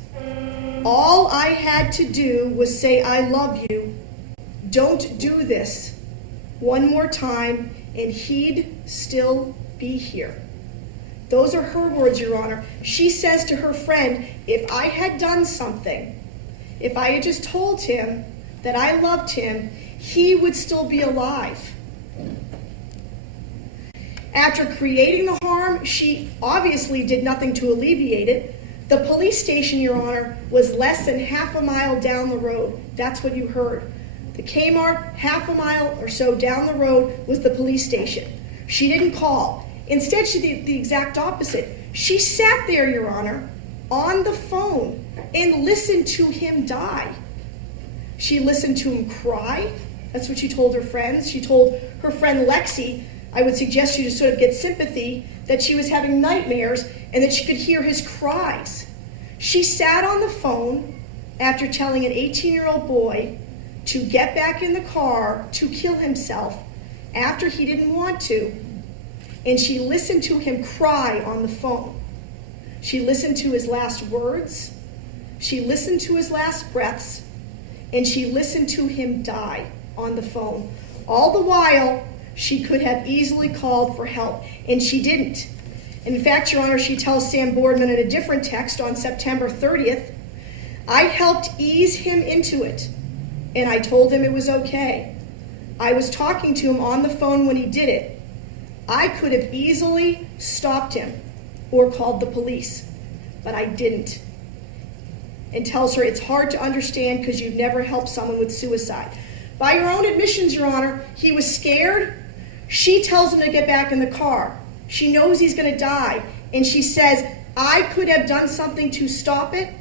All I had to do was say, "I love you. Don't do this," one more time, and he'd still be here. Those are her words, Your Honor. She says to her friend, if I had done something, if I had just told him that I loved him, he would still be alive. After creating the harm, she obviously did nothing to alleviate it. The police station, Your Honor, was less than half a mile down the road. That's what you heard. The Kmart, half a mile or so down the road, was the police station. She didn't call. Instead, she did the exact opposite. She sat there, Your Honor, on the phone and listened to him die. She listened to him cry. That's what she told her friends. She told her friend Lexi, I would suggest you to sort of get sympathy, that she was having nightmares and that she could hear his cries. She sat on the phone after telling an 18-year-old boy to get back in the car to kill himself after he didn't want to, and she listened to him cry on the phone. She listened to his last words, she listened to his last breaths, and she listened to him die on the phone. All the while, she could have easily called for help, and she didn't. In fact, Your Honor, she tells Sam Boardman in a different text on September 30th, I helped ease him into it, and I told him it was okay. I was talking to him on the phone when he did it. I could have easily stopped him or called the police, but I didn't. And tells her it's hard to understand because you've never helped someone with suicide. By your own admissions, Your Honor, he was scared. She tells him to get back in the car. She knows he's going to die, and she says, I could have done something to stop it,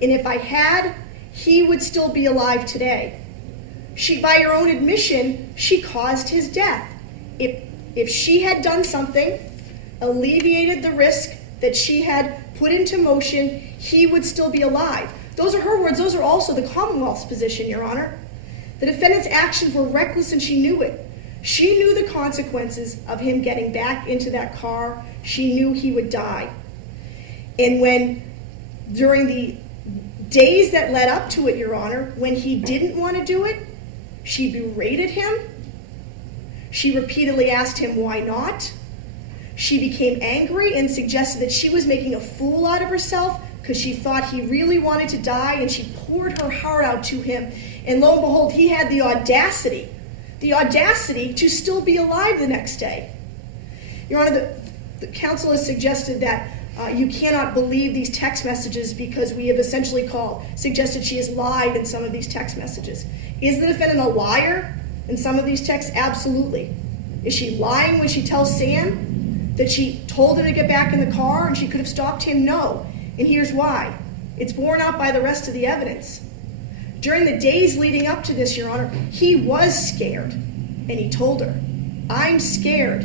and if I had, he would still be alive today. By her own admission, she caused his death. If she had done something, alleviated the risk that she had put into motion, he would still be alive. Those are her words. Those are also the Commonwealth's position, Your Honor. The defendant's actions were reckless, and she knew it. She knew the consequences of him getting back into that car. She knew he would die. And when, during the days that led up to it, Your Honor, when he didn't want to do it, she berated him. She repeatedly asked him why not. She became angry and suggested that she was making a fool out of herself because she thought he really wanted to die, and she poured her heart out to him. And lo and behold, he had the audacity to still be alive the next day. Your Honor, the counsel has suggested that you cannot believe these text messages because we have essentially suggested she has lied in some of these text messages. Is the defendant a liar in some of these texts? Absolutely. Is she lying when she tells Sam that she told him to get back in the car and she could have stopped him? No. And here's why. It's borne out by the rest of the evidence. During the days leading up to this, Your Honor, he was scared. And he told her, I'm scared.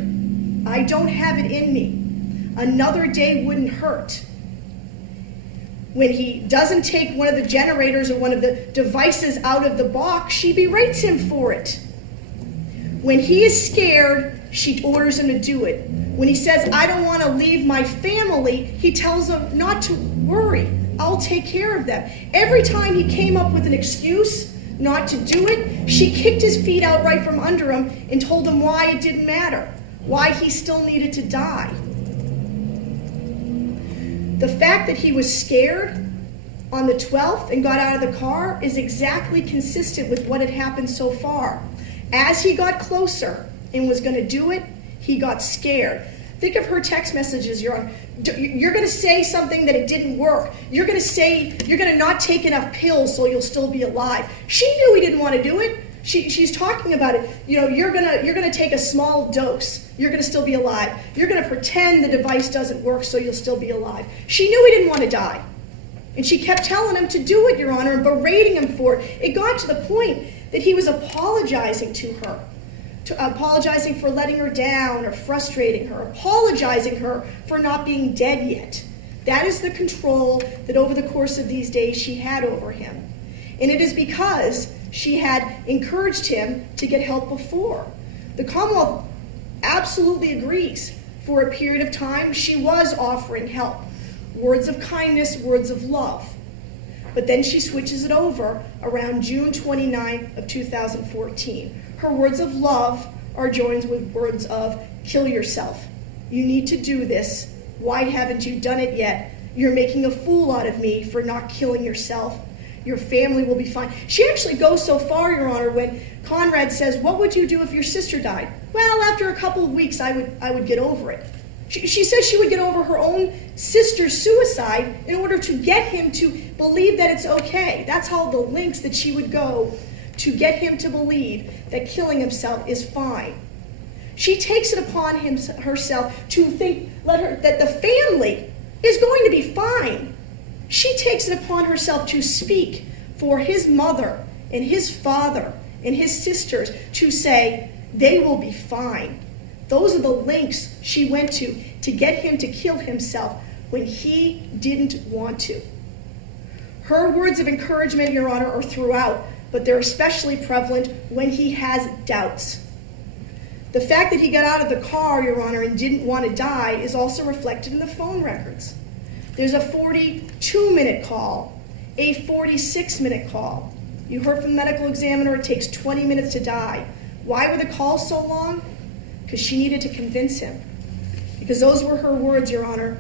I don't have it in me. Another day wouldn't hurt. When he doesn't take one of the generators or one of the devices out of the box, she berates him for it. When he is scared, she orders him to do it. When he says, I don't want to leave my family, he tells him not to worry. I'll take care of them. Every time he came up with an excuse not to do it, she kicked his feet out right from under him and told him why it didn't matter, why he still needed to die. The fact that he was scared on the 12th and got out of the car is exactly consistent with what had happened so far. As he got closer and was going to do it, he got scared. Think of her text messages, Your Honor. You're going to say something that it didn't work. You're going to say you're going to not take enough pills so you'll still be alive. She knew he didn't want to do it. She's talking about it. You know, you're gonna take a small dose. You're gonna still be alive. You're gonna pretend the device doesn't work so you'll still be alive. She knew he didn't want to die. And she kept telling him to do it, Your Honor, and berating him for it. It got to the point that he was apologizing to her. Apologizing for letting her down or frustrating her, apologizing her for not being dead yet. That is the control that over the course of these days she had over him. And it is because she had encouraged him to get help before. The Commonwealth absolutely agrees. For a period of time, she was offering help. Words of kindness, words of love. But then she switches it over around June 29th of 2014. Her words of love are joined with words of kill yourself. You need to do this. Why haven't you done it yet? You're making a fool out of me for not killing yourself. Your family will be fine. She actually goes so far, Your Honor, when Conrad says, what would you do if your sister died? Well, after a couple of weeks, I would get over it. She says she would get over her own sister's suicide in order to get him to believe that it's okay. That's how the lengths that she would go to get him to believe that killing himself is fine. She takes it upon herself to think that the family is going to be fine. She takes it upon herself to speak for his mother and his father and his sisters to say they will be fine. Those are the lengths she went to get him to kill himself when he didn't want to. Her words of encouragement, Your Honor, are throughout, but they're especially prevalent when he has doubts. The fact that he got out of the car, Your Honor, and didn't want to die is also reflected in the phone records. There's a 42-minute call, a 46-minute call. You heard from the medical examiner it takes 20 minutes to die. Why were the calls so long? Because she needed to convince him. Because those were her words, Your Honor.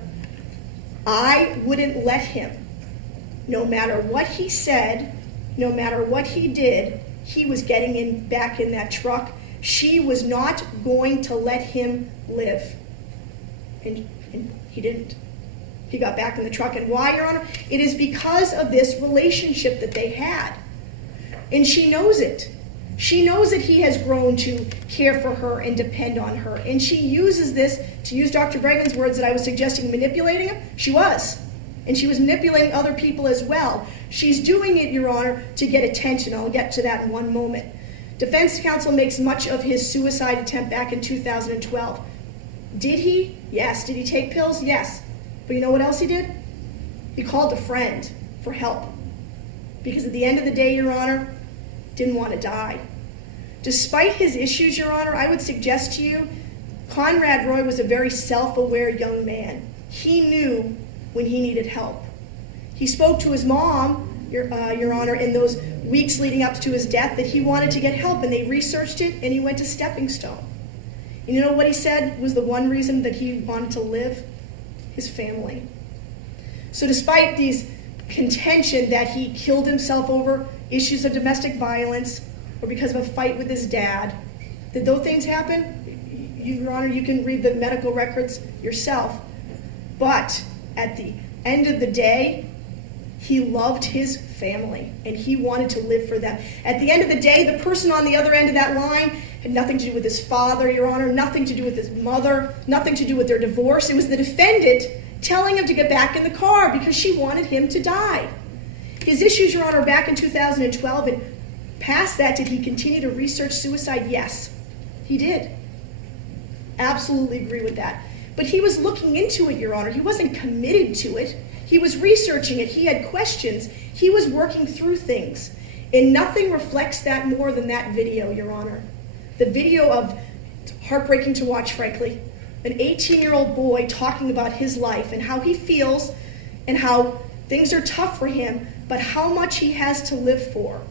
I wouldn't let him. No matter what he said, no matter what he did, he was getting back in that truck. She was not going to let him live. And he didn't. He got back in the truck. And why, Your Honor? It is because of this relationship that they had. And she knows it. She knows that he has grown to care for her and depend on her. And she uses this, to use Dr. Bregman's words that I was suggesting, manipulating him. She was. And she was manipulating other people as well. She's doing it, Your Honor, to get attention. I'll get to that in one moment. Defense counsel makes much of his suicide attempt back in 2012. Did he? Yes. Did he take pills? Yes. But you know what else he did? He called a friend for help. Because at the end of the day, Your Honor, didn't want to die. Despite his issues, Your Honor, I would suggest to you, Conrad Roy was a very self-aware young man. He knew when he needed help. He spoke to his mom Your Honor, in those weeks leading up to his death, that he wanted to get help, and they researched it, and he went to Stepping Stone. And you know what he said was the one reason that he wanted to live? His family. So despite these contention that he killed himself over issues of domestic violence or because of a fight with his dad, did those things happen? Your Honor, you can read the medical records yourself. But at the end of the day, he loved his family, and he wanted to live for them. At the end of the day, the person on the other end of that line had nothing to do with his father, Your Honor, nothing to do with his mother, nothing to do with their divorce. It was the defendant telling him to get back in the car because she wanted him to die. His issues, Your Honor, back in 2012, and past that, did he continue to research suicide? Yes, he did. Absolutely agree with that. But he was looking into it, Your Honor. He wasn't committed to it. He was researching it. He had questions. He was working through things. And nothing reflects that more than that video, Your Honor. The video of, heartbreaking to watch, frankly, an 18-year-old boy talking about his life and how he feels and how things are tough for him, but how much he has to live for.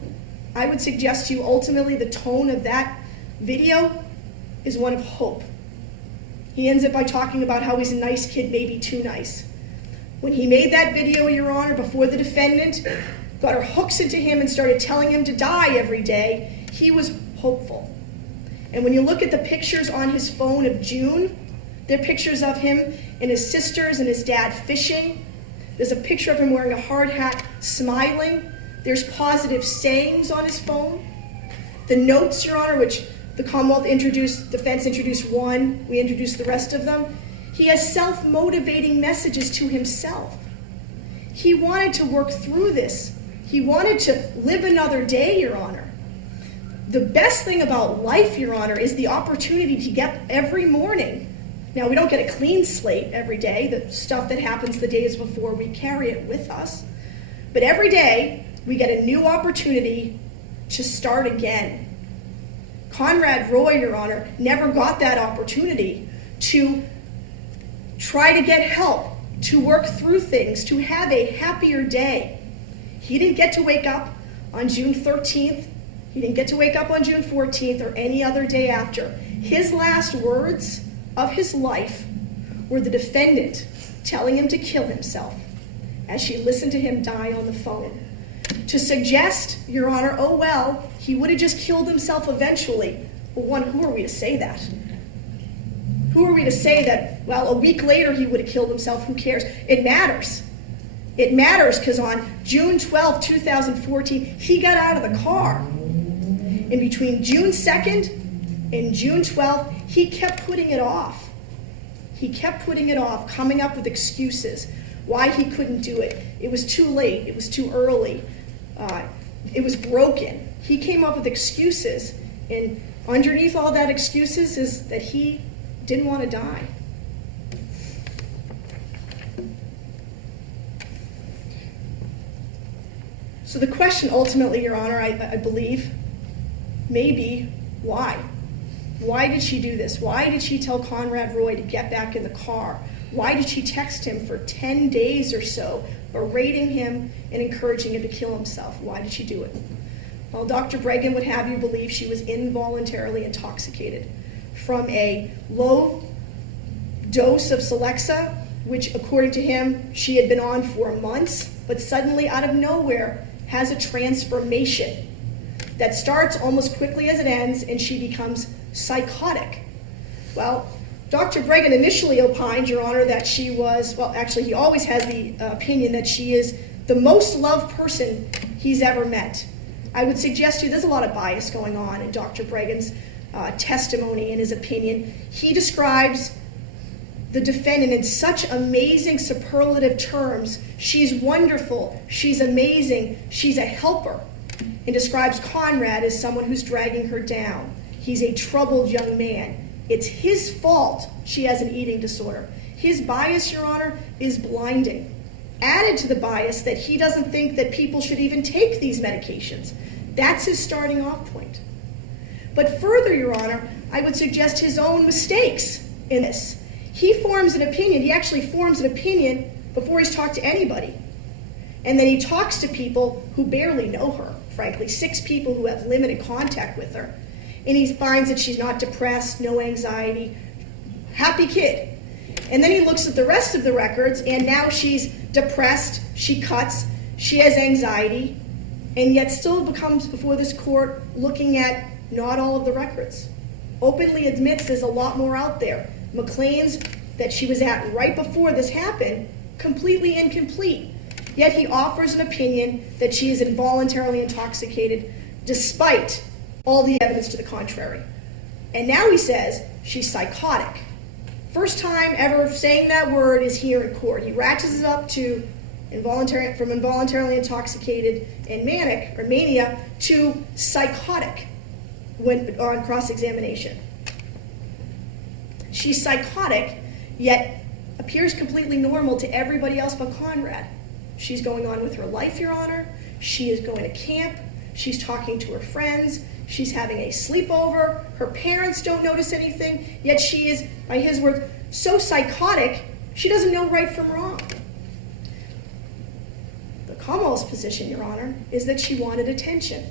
I would suggest to you, ultimately, the tone of that video is one of hope. He ends it by talking about how he's a nice kid, maybe too nice. When he made that video, Your Honor, before the defendant got her hooks into him and started telling him to die every day, he was hopeful. And when you look at the pictures on his phone of June, they're pictures of him and his sisters and his dad fishing. There's a picture of him wearing a hard hat, smiling. There's positive sayings on his phone. The notes, Your Honor, which the Commonwealth introduced, defense introduced one, we introduced the rest of them. He has self-motivating messages to himself. He wanted to work through this. He wanted to live another day, Your Honor. The best thing about life, Your Honor, is the opportunity to get every morning. Now, we don't get a clean slate every day, the stuff that happens the days before, we carry it with us. But every day, we get a new opportunity to start again. Conrad Roy, Your Honor, never got that opportunity to try to get help, to work through things, to have a happier day. He didn't get to wake up on June 13th. He didn't get to wake up on June 14th or any other day after. His last words of his life were the defendant telling him to kill himself as she listened to him die on the phone. To suggest, Your Honor, oh well, he would have just killed himself eventually. Well, one, who are we to say that? Who are we to say that, well, a week later he would have killed himself? Who cares? It matters. It matters because on June 12, 2014, he got out of the car. And between June 2nd and June 12th, he kept putting it off. He kept putting it off, coming up with excuses why he couldn't do it. It was too late. It was too early. It was broken. He came up with excuses, and underneath all that excuses is that he didn't want to die. So the question ultimately, Your Honor, I believe, may be why? Why did she do this? Why did she tell Conrad Roy to get back in the car? Why did she text him for 10 days or so, berating him and encouraging him to kill himself? Why did she do it? Well, Dr. Bregan would have you believe she was involuntarily intoxicated from a low dose of Celexa, which according to him, she had been on for months, but suddenly out of nowhere has a transformation that starts almost quickly as it ends, and she becomes psychotic. Well, Dr. Bregan initially opined, Your Honor, that she was, well, actually he always has the opinion that she is the most loved person he's ever met. I would suggest to you there's a lot of bias going on in Dr. Bregan's testimony and his opinion. He describes the defendant in such amazing superlative terms. She's wonderful, she's amazing, she's a helper, and describes Conrad as someone who's dragging her down. He's a troubled young man. It's his fault she has an eating disorder. His bias, Your Honor, is blinding. Added to the bias that he doesn't think that people should even take these medications. That's his starting off point. But further, Your Honor, I would suggest his own mistakes in this. He forms an opinion, he actually forms an opinion before he's talked to anybody. And then he talks to people who barely know her, frankly, 6 people who have limited contact with her. And he finds that she's not depressed, no anxiety, happy kid. And then he looks at the rest of the records, and now she's depressed, she cuts, she has anxiety, and yet still becomes before this court looking at not all of the records. Openly admits there's a lot more out there. McLean's that she was at right before this happened, completely incomplete. Yet he offers an opinion that she is involuntarily intoxicated despite all the evidence to the contrary. And now he says she's psychotic. First time ever saying that word is here in court. He ratchets it up to from involuntarily intoxicated and manic or mania to psychotic when on cross-examination. She's psychotic, yet appears completely normal to everybody else but Conrad. She's going on with her life, Your Honor. She is going to camp. She's talking to her friends. She's having a sleepover. Her parents don't notice anything, yet she is, by his words, so psychotic, she doesn't know right from wrong. The Commonwealth's position, Your Honor, is that she wanted attention.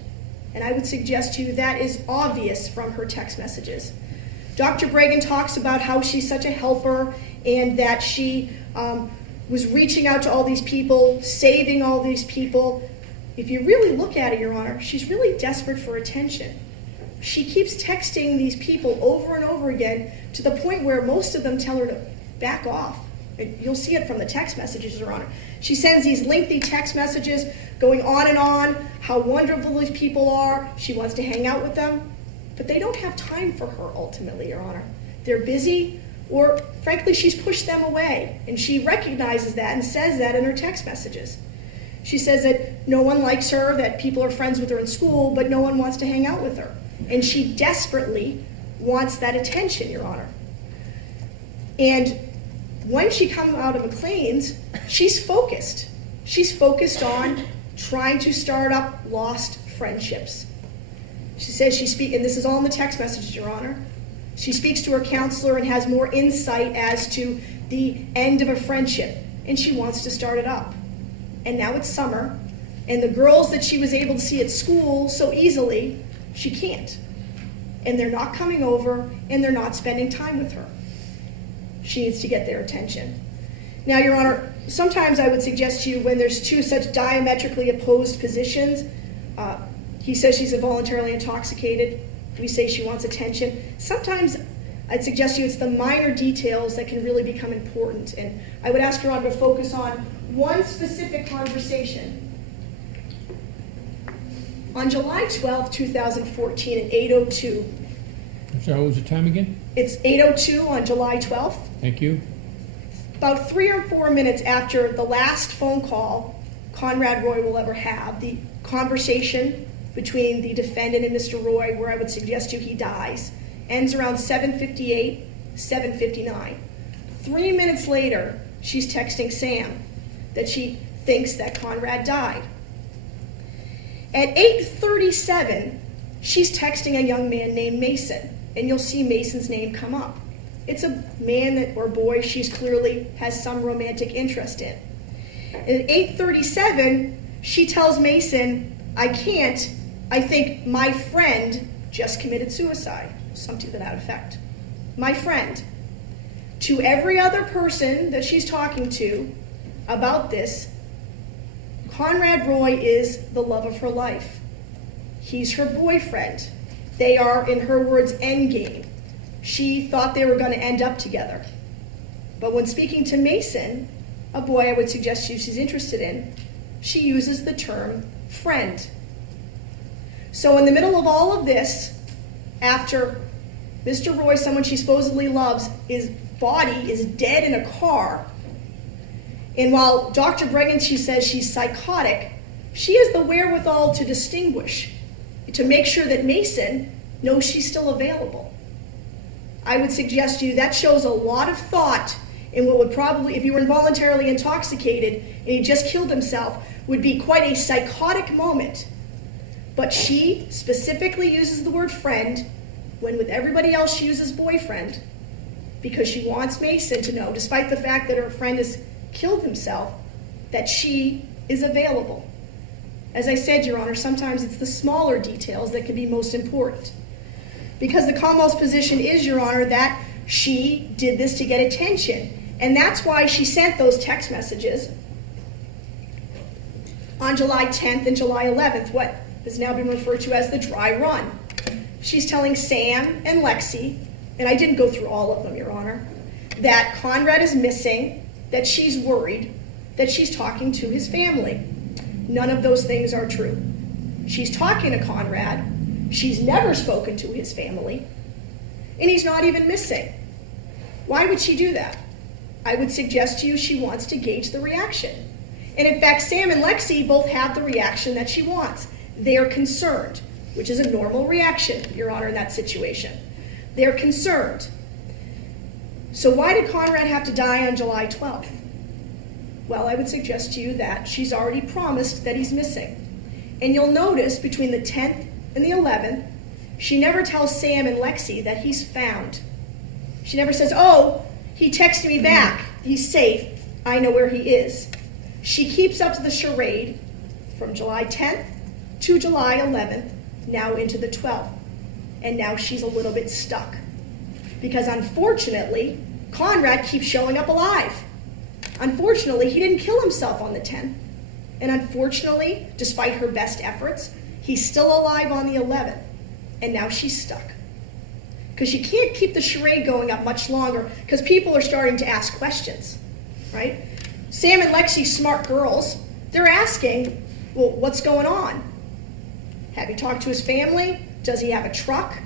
And I would suggest to you that is obvious from her text messages. Dr. Bregan talks about how she's such a helper and that she was reaching out to all these people, saving all these people. If you really look at it, Your Honor, she's really desperate for attention. She keeps texting these people over and over again to the point where most of them tell her to back off. You'll see it from the text messages, Your Honor. She sends these lengthy text messages going on and on, how wonderful these people are. She wants to hang out with them. But they don't have time for her, ultimately, Your Honor. They're busy, or frankly, she's pushed them away. And she recognizes that and says that in her text messages. She says that no one likes her, that people are friends with her in school, but no one wants to hang out with her. And she desperately wants that attention, Your Honor. And when she comes out of McLean's, she's focused. She's focused on trying to start up lost friendships. She says and this is all in the text messages, Your Honor. She speaks to her counselor and has more insight as to the end of a friendship, and she wants to start it up. And now it's summer, and the girls that she was able to see at school so easily, she can't. And they're not coming over, and they're not spending time with her. She needs to get their attention. Now, Your Honor, sometimes I would suggest to you when there's two such diametrically opposed positions, he says she's involuntarily intoxicated. We say she wants attention. Sometimes I'd suggest to you it's the minor details that can really become important. And I would ask Your Honor to focus on one specific conversation. On July 12, 2014 at 8:02. I'm sorry, what was the time again? It's 8:02 on July 12th. Thank you. About 3 or 4 minutes after the last phone call Conrad Roy will ever have, the conversation between the defendant and Mr. Roy, where I would suggest to you he dies, ends around 7:58, 7:59. 3 minutes later, she's texting Sam that she thinks that Conrad died. At 8:37, she's texting a young man named Mason, and you'll see Mason's name come up. It's a man or boy she's clearly has some romantic interest in. And at 8:37, she tells Mason, I think my friend just committed suicide. Something to that effect. My friend. To every other person that she's talking to about this, Conrad Roy is the love of her life. He's her boyfriend. They are, in her words, endgame. She thought they were going to end up together. But when speaking to Mason, a boy I would suggest she's interested in, she uses the term friend. So in the middle of all of this, after Mr. Roy, someone she supposedly loves, his body is dead in a car, and while Dr. Bregan, she says she's psychotic, she has the wherewithal to distinguish, to make sure that Mason knows she's still available. I would suggest to you that shows a lot of thought in what would probably, if you were involuntarily intoxicated and he just killed himself, would be quite a psychotic moment. But she specifically uses the word friend when with everybody else she uses boyfriend because she wants Mason to know, despite the fact that her friend has killed himself, that she is available. As I said, Your Honor, sometimes it's the smaller details that can be most important. Because the Commonwealth's position is, Your Honor, that she did this to get attention. And that's why she sent those text messages on July 10th and July 11th, what has now been referred to as the dry run. She's telling Sam and Lexi, and I didn't go through all of them, Your Honor, that Conrad is missing, that she's worried, that she's talking to his family. None of those things are true. She's talking to Conrad. She's never spoken to his family, and he's not even missing. Why would she do that? I would suggest to you she wants to gauge the reaction. And in fact, Sam and Lexi both have the reaction that she wants. They are concerned, which is a normal reaction, Your Honor, in that situation. They're concerned. So why did Conrad have to die on July 12th? Well, I would suggest to you that she's already promised that he's missing. And you'll notice between the 10th and the 11th, she never tells Sam and Lexi that he's found. She never says, oh, he texted me back. He's safe. I know where he is. She keeps up to the charade from July 10th to July 11th, now into the 12th. And now she's a little bit stuck. Because unfortunately, Conrad keeps showing up alive. Unfortunately, he didn't kill himself on the 10th. And unfortunately, despite her best efforts, he's still alive on the 11th. And now she's stuck. Because she can't keep the charade going up much longer because people are starting to ask questions, right? Sam and Lexi, smart girls, they're asking, well, what's going on? Have you talked to his family? Does he have a truck?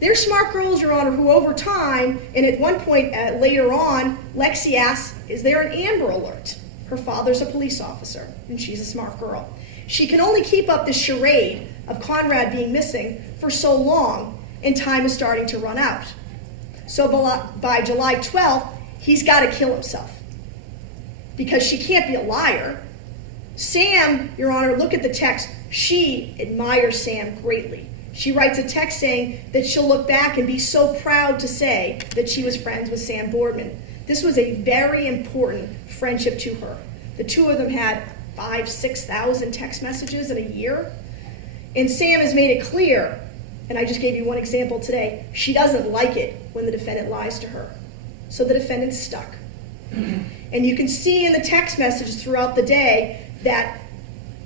They're smart girls, Your Honor, who over time, and at one point later on, Lexi asks, is there an Amber Alert? Her father's a police officer, and she's a smart girl. She can only keep up the charade of Conrad being missing for so long, and time is starting to run out. So by July 12th, he's got to kill himself. Because she can't be a liar. Sam, Your Honor, look at the text. She admires Sam greatly. She writes a text saying that she'll look back and be so proud to say that she was friends with Sam Boardman. This was a very important friendship to her. The two of them had 5,000 to 6,000 text messages in a year. And Sam has made it clear, and I just gave you one example today, she doesn't like it when the defendant lies to her. So the defendant's stuck. And you can see in the text messages throughout the day that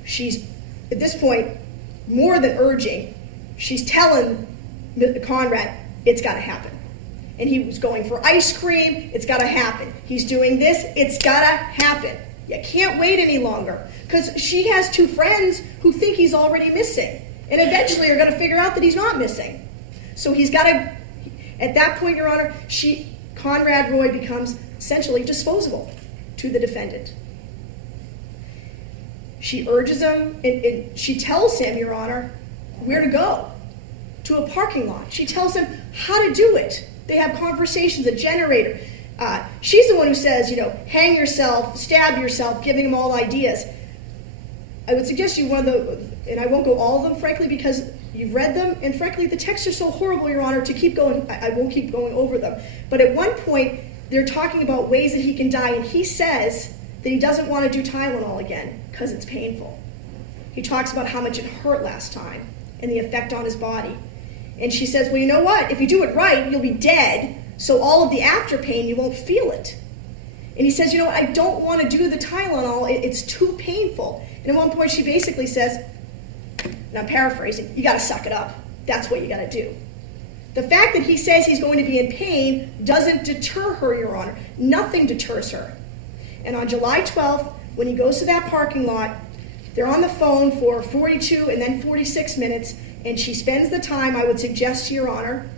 she's, at this point, more than urging, she's telling Conrad, it's got to happen. And he was going for ice cream, it's got to happen. He's doing this, it's got to happen. You can't wait any longer. Because she has two friends who think he's already missing. And eventually are going to figure out that he's not missing. So he's got to, at that point, Your Honor, Conrad Roy becomes essentially disposable to the defendant. She urges him, and she tells him, Your Honor, where to go, to a parking lot. She tells him how to do it. They have conversations, a generator. She's the one who says, hang yourself, stab yourself, giving him all ideas. I would suggest you and I won't go all of them, frankly, because you've read them, and frankly, the texts are so horrible, Your Honor, to keep going, I won't keep going over them. But at one point, they're talking about ways that he can die, and he says that he doesn't want to do Tylenol again because it's painful. He talks about how much it hurt last time and the effect on his body. And she says, well, you know what? If you do it right, you'll be dead, so all of the after pain, you won't feel it. And he says, you know what? I don't want to do the Tylenol. It's too painful. And at one point, she basically says, and I'm paraphrasing, you got to suck it up. That's what you got to do. The fact that he says he's going to be in pain doesn't deter her, Your Honor. Nothing deters her. And on July 12th, when he goes to that parking lot, they're on the phone for 42 and then 46 minutes, and she spends the time, I would suggest to Your Honor,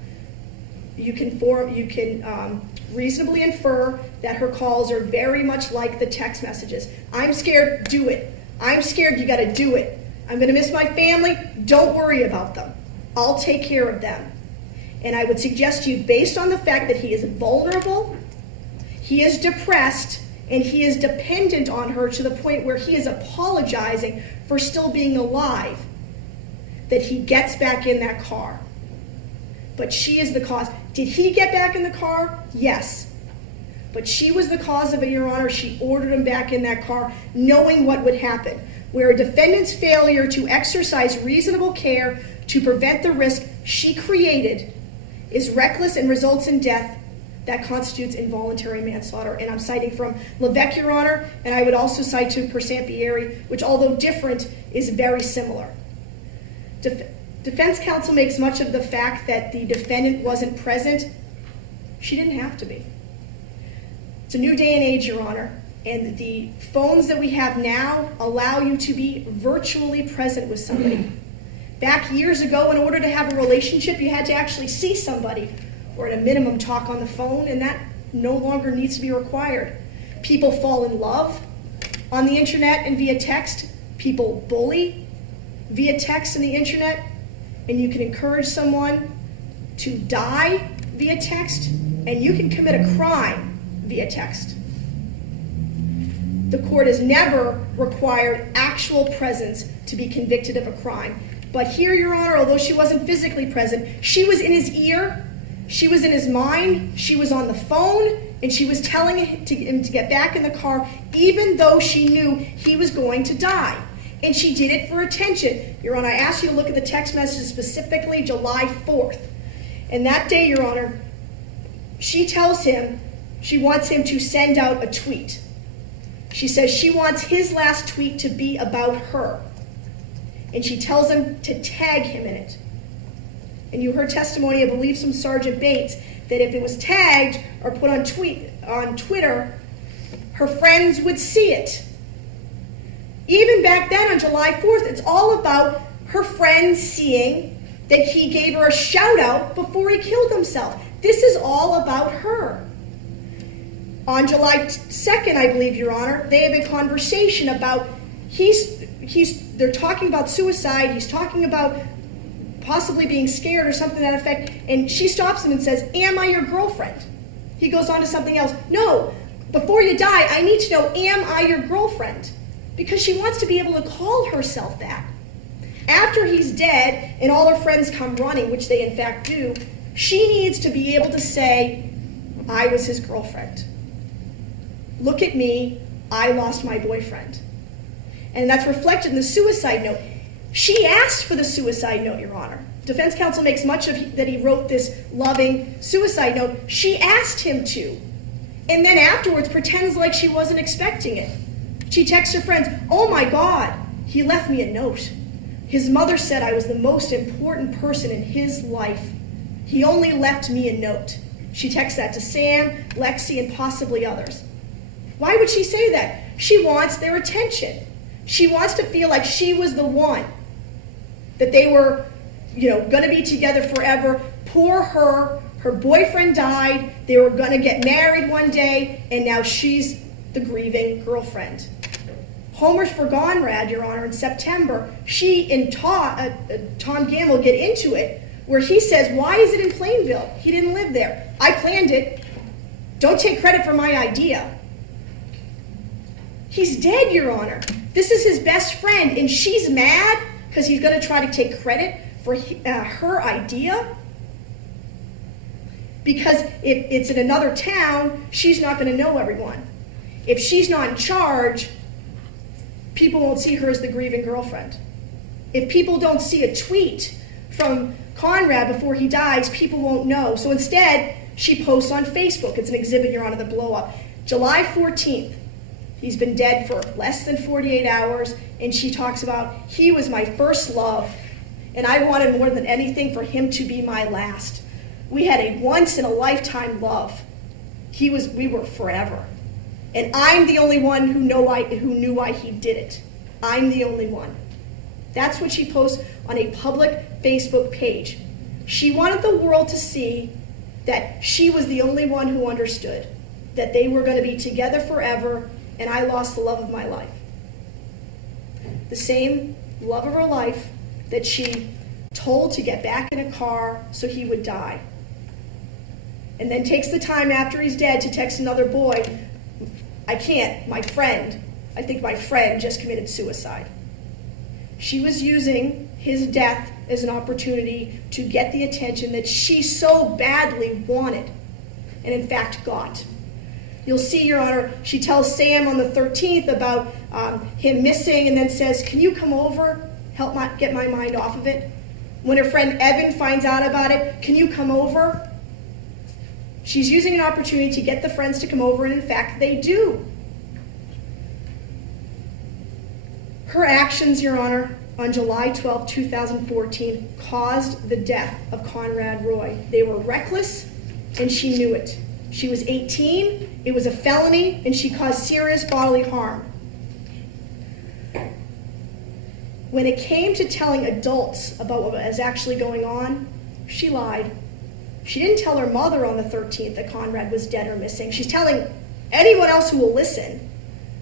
you can reasonably infer that her calls are very much like the text messages. I'm scared, do it. I'm scared, you got to do it. I'm going to miss my family, don't worry about them. I'll take care of them. And I would suggest to you, based on the fact that he is vulnerable, he is depressed, and he is dependent on her to the point where he is apologizing for still being alive, that he gets back in that car. But she is the cause. Did he get back in the car? Yes. But she was the cause of it, Your Honor. She ordered him back in that car, knowing what would happen. Where a defendant's failure to exercise reasonable care to prevent the risk she created is reckless and results in death, that constitutes involuntary manslaughter. And I'm citing from Levesque, Your Honor, and I would also cite to Persampieri, which, although different, is very similar. Defense counsel makes much of the fact that the defendant wasn't present. She didn't have to be. It's a new day and age, Your Honor, and the phones that we have now allow you to be virtually present with somebody. Back years ago, in order to have a relationship, you had to actually see somebody, or at a minimum talk on the phone, and that no longer needs to be required. People fall in love on the internet and via text. People bully via text and the internet, and you can encourage someone to die via text, and you can commit a crime via text. The court has never required actual presence to be convicted of a crime. But here, Your Honor, although she wasn't physically present, she was in his ear, she was in his mind, she was on the phone, and she was telling him to get back in the car, even though she knew he was going to die. And she did it for attention. Your Honor, I asked you to look at the text messages, specifically July 4th. And that day, Your Honor, she tells him she wants him to send out a tweet. She says she wants his last tweet to be about her. And she tells him to tag him in it. And you heard testimony, I believe, from Sergeant Bates, that if it was tagged or put on Twitter, her friends would see it. Even back then on July 4th, it's all about her friends seeing that he gave her a shout out before he killed himself. This is all about her. On July 2nd, I believe, Your Honor, they have a conversation about, they're talking about suicide, he's talking about possibly being scared or something to that effect, and she stops him and says, "Am I your girlfriend?" He goes on to something else. "No, before you die, I need to know, am I your girlfriend?" Because she wants to be able to call herself that. After he's dead and all her friends come running, which they in fact do, she needs to be able to say, "I was his girlfriend. Look at me, I lost my boyfriend." And that's reflected in the suicide note. She asked for the suicide note, Your Honor. Defense counsel makes much of that he wrote this loving suicide note. She asked him to. And then afterwards pretends like she wasn't expecting it. She texts her friends, "Oh my God, he left me a note. His mother said I was the most important person in his life. He only left me a note." She texts that to Sam, Lexi, and possibly others. Why would she say that? She wants their attention. She wants to feel like she was the one, that they were, going to be together forever. Poor her. Her boyfriend died. They were going to get married one day, and now she's the grieving girlfriend. Homer's for Conrad, Your Honor, in September, she and Tom Gamble get into it, where he says, "Why is it in Plainville? He didn't live there. I planned it. Don't take credit for my idea." He's dead, Your Honor. This is his best friend, and she's mad because he's going to try to take credit for her idea. Because if it's in another town, she's not going to know everyone. If she's not in charge, people won't see her as the grieving girlfriend. If people don't see a tweet from Conrad before he dies, people won't know. So instead, she posts on Facebook. It's an exhibit, Your Honor, the blow up. July 14th. He's been dead for less than 48 hours, and she talks about, "He was my first love, and I wanted more than anything for him to be my last. We had a once-in-a-lifetime love. We were forever. And I'm the only one who knew why he did it. I'm the only one." That's what she posts on a public Facebook page. She wanted the world to see that she was the only one who understood, that they were going to be together forever, and I lost the love of my life. The same love of her life that she told to get back in a car so he would die. And then takes the time after he's dead to text another boy, "I can't, my friend. I think my friend just committed suicide." She was using his death as an opportunity to get the attention that she so badly wanted, and in fact got. You'll see, Your Honor, she tells Sam on the 13th about him missing and then says, can you come over, help get my mind off of it? When her friend Evan finds out about it, can you come over? She's using an opportunity to get the friends to come over, and in fact, they do. Her actions, Your Honor, on July 12, 2014, caused the death of Conrad Roy. They were reckless, and she knew it. She was 18, it was a felony, and she caused serious bodily harm. When it came to telling adults about what was actually going on, she lied. She didn't tell her mother on the 13th that Conrad was dead or missing. She's telling anyone else who will listen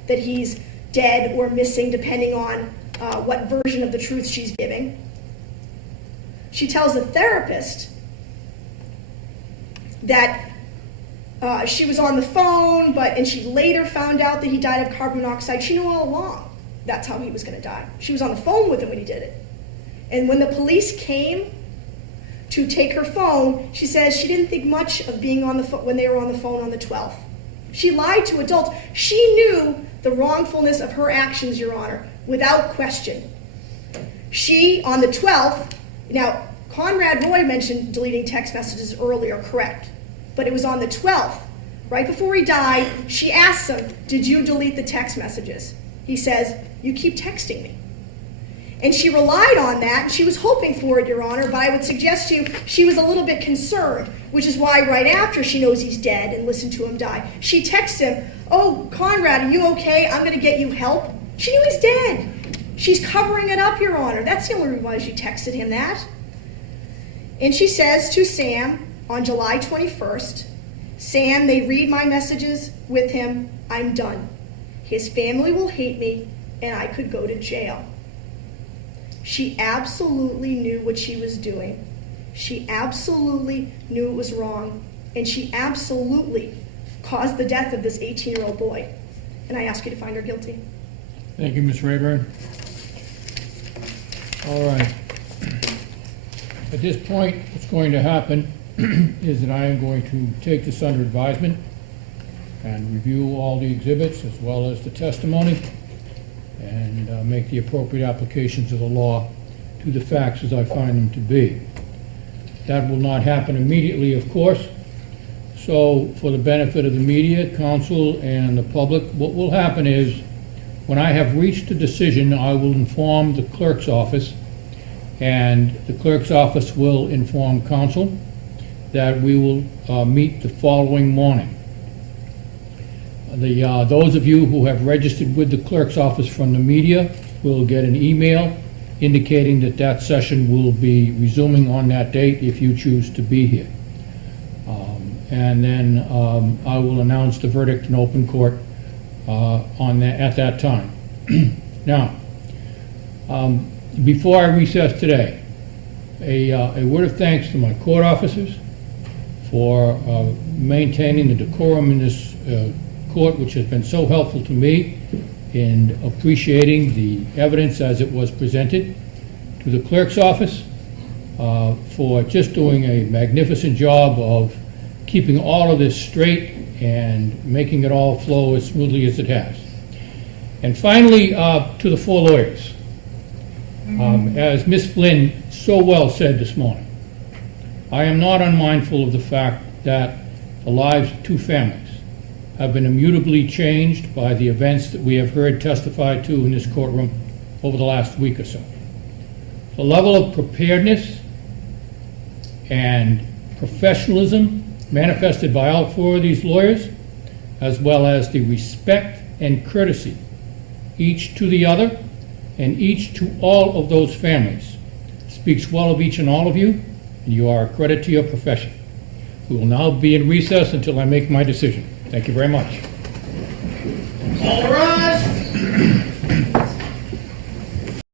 that he's dead or missing, depending on what version of the truth she's giving. She tells the therapist that she was on the phone, and she later found out that he died of carbon monoxide. She knew all along that's how he was going to die. She was on the phone with him when he did it. And when the police came to take her phone, she says she didn't think much of being on the phone when they were on the phone on the 12th. She lied to adults. She knew the wrongfulness of her actions, Your Honor, without question. She, on the 12th, now, Conrad Roy mentioned deleting text messages earlier, correct. But it was on the 12th, right before he died, she asked him, did you delete the text messages? He says, you keep texting me. And she relied on that, and she was hoping for it, Your Honor, but I would suggest to you she was a little bit concerned, which is why right after she knows he's dead and listened to him die, she texts him, oh, Conrad, are you okay? I'm going to get you help. She knew he's dead. She's covering it up, Your Honor. That's the only reason why she texted him that. And she says to Sam on July 21st, Sam, they read my messages with him. I'm done. His family will hate me, and I could go to jail. She absolutely knew what she was doing. She absolutely knew it was wrong, and she absolutely caused the death of this 18-year-old boy. And I ask you to find her guilty. Thank you, Ms. Rayburn. All right. At this point, what's going to happen is that I am going to take this under advisement and review all the exhibits as well as the testimony and make the appropriate applications of the law to the facts as I find them to be. That will not happen immediately, of course. So for the benefit of the media, counsel, and the public, what will happen is when I have reached a decision, I will inform the clerk's office, and the clerk's office will inform counsel that we will meet the following morning. Those of you who have registered with the clerk's office from the media will get an email indicating that that session will be resuming on that date if you choose to be here. And then I will announce the verdict in open court at that time. Now, before I recess today, a word of thanks to my court officers for maintaining the decorum in this court, which has been so helpful to me in appreciating the evidence as it was presented, to the clerk's office for just doing a magnificent job of keeping all of this straight and making it all flow as smoothly as it has. And finally, to the four lawyers. As Ms. Flynn so well said this morning, I am not unmindful of the fact that the lives of two families have been immutably changed by the events that we have heard testified to in this courtroom over the last week or so. The level of preparedness and professionalism manifested by all four of these lawyers, as well as the respect and courtesy, each to the other and each to all of those families, speaks well of each and all of you, and you are a credit to your profession. We will now be in recess until I make my decision. Thank you very much. All rise.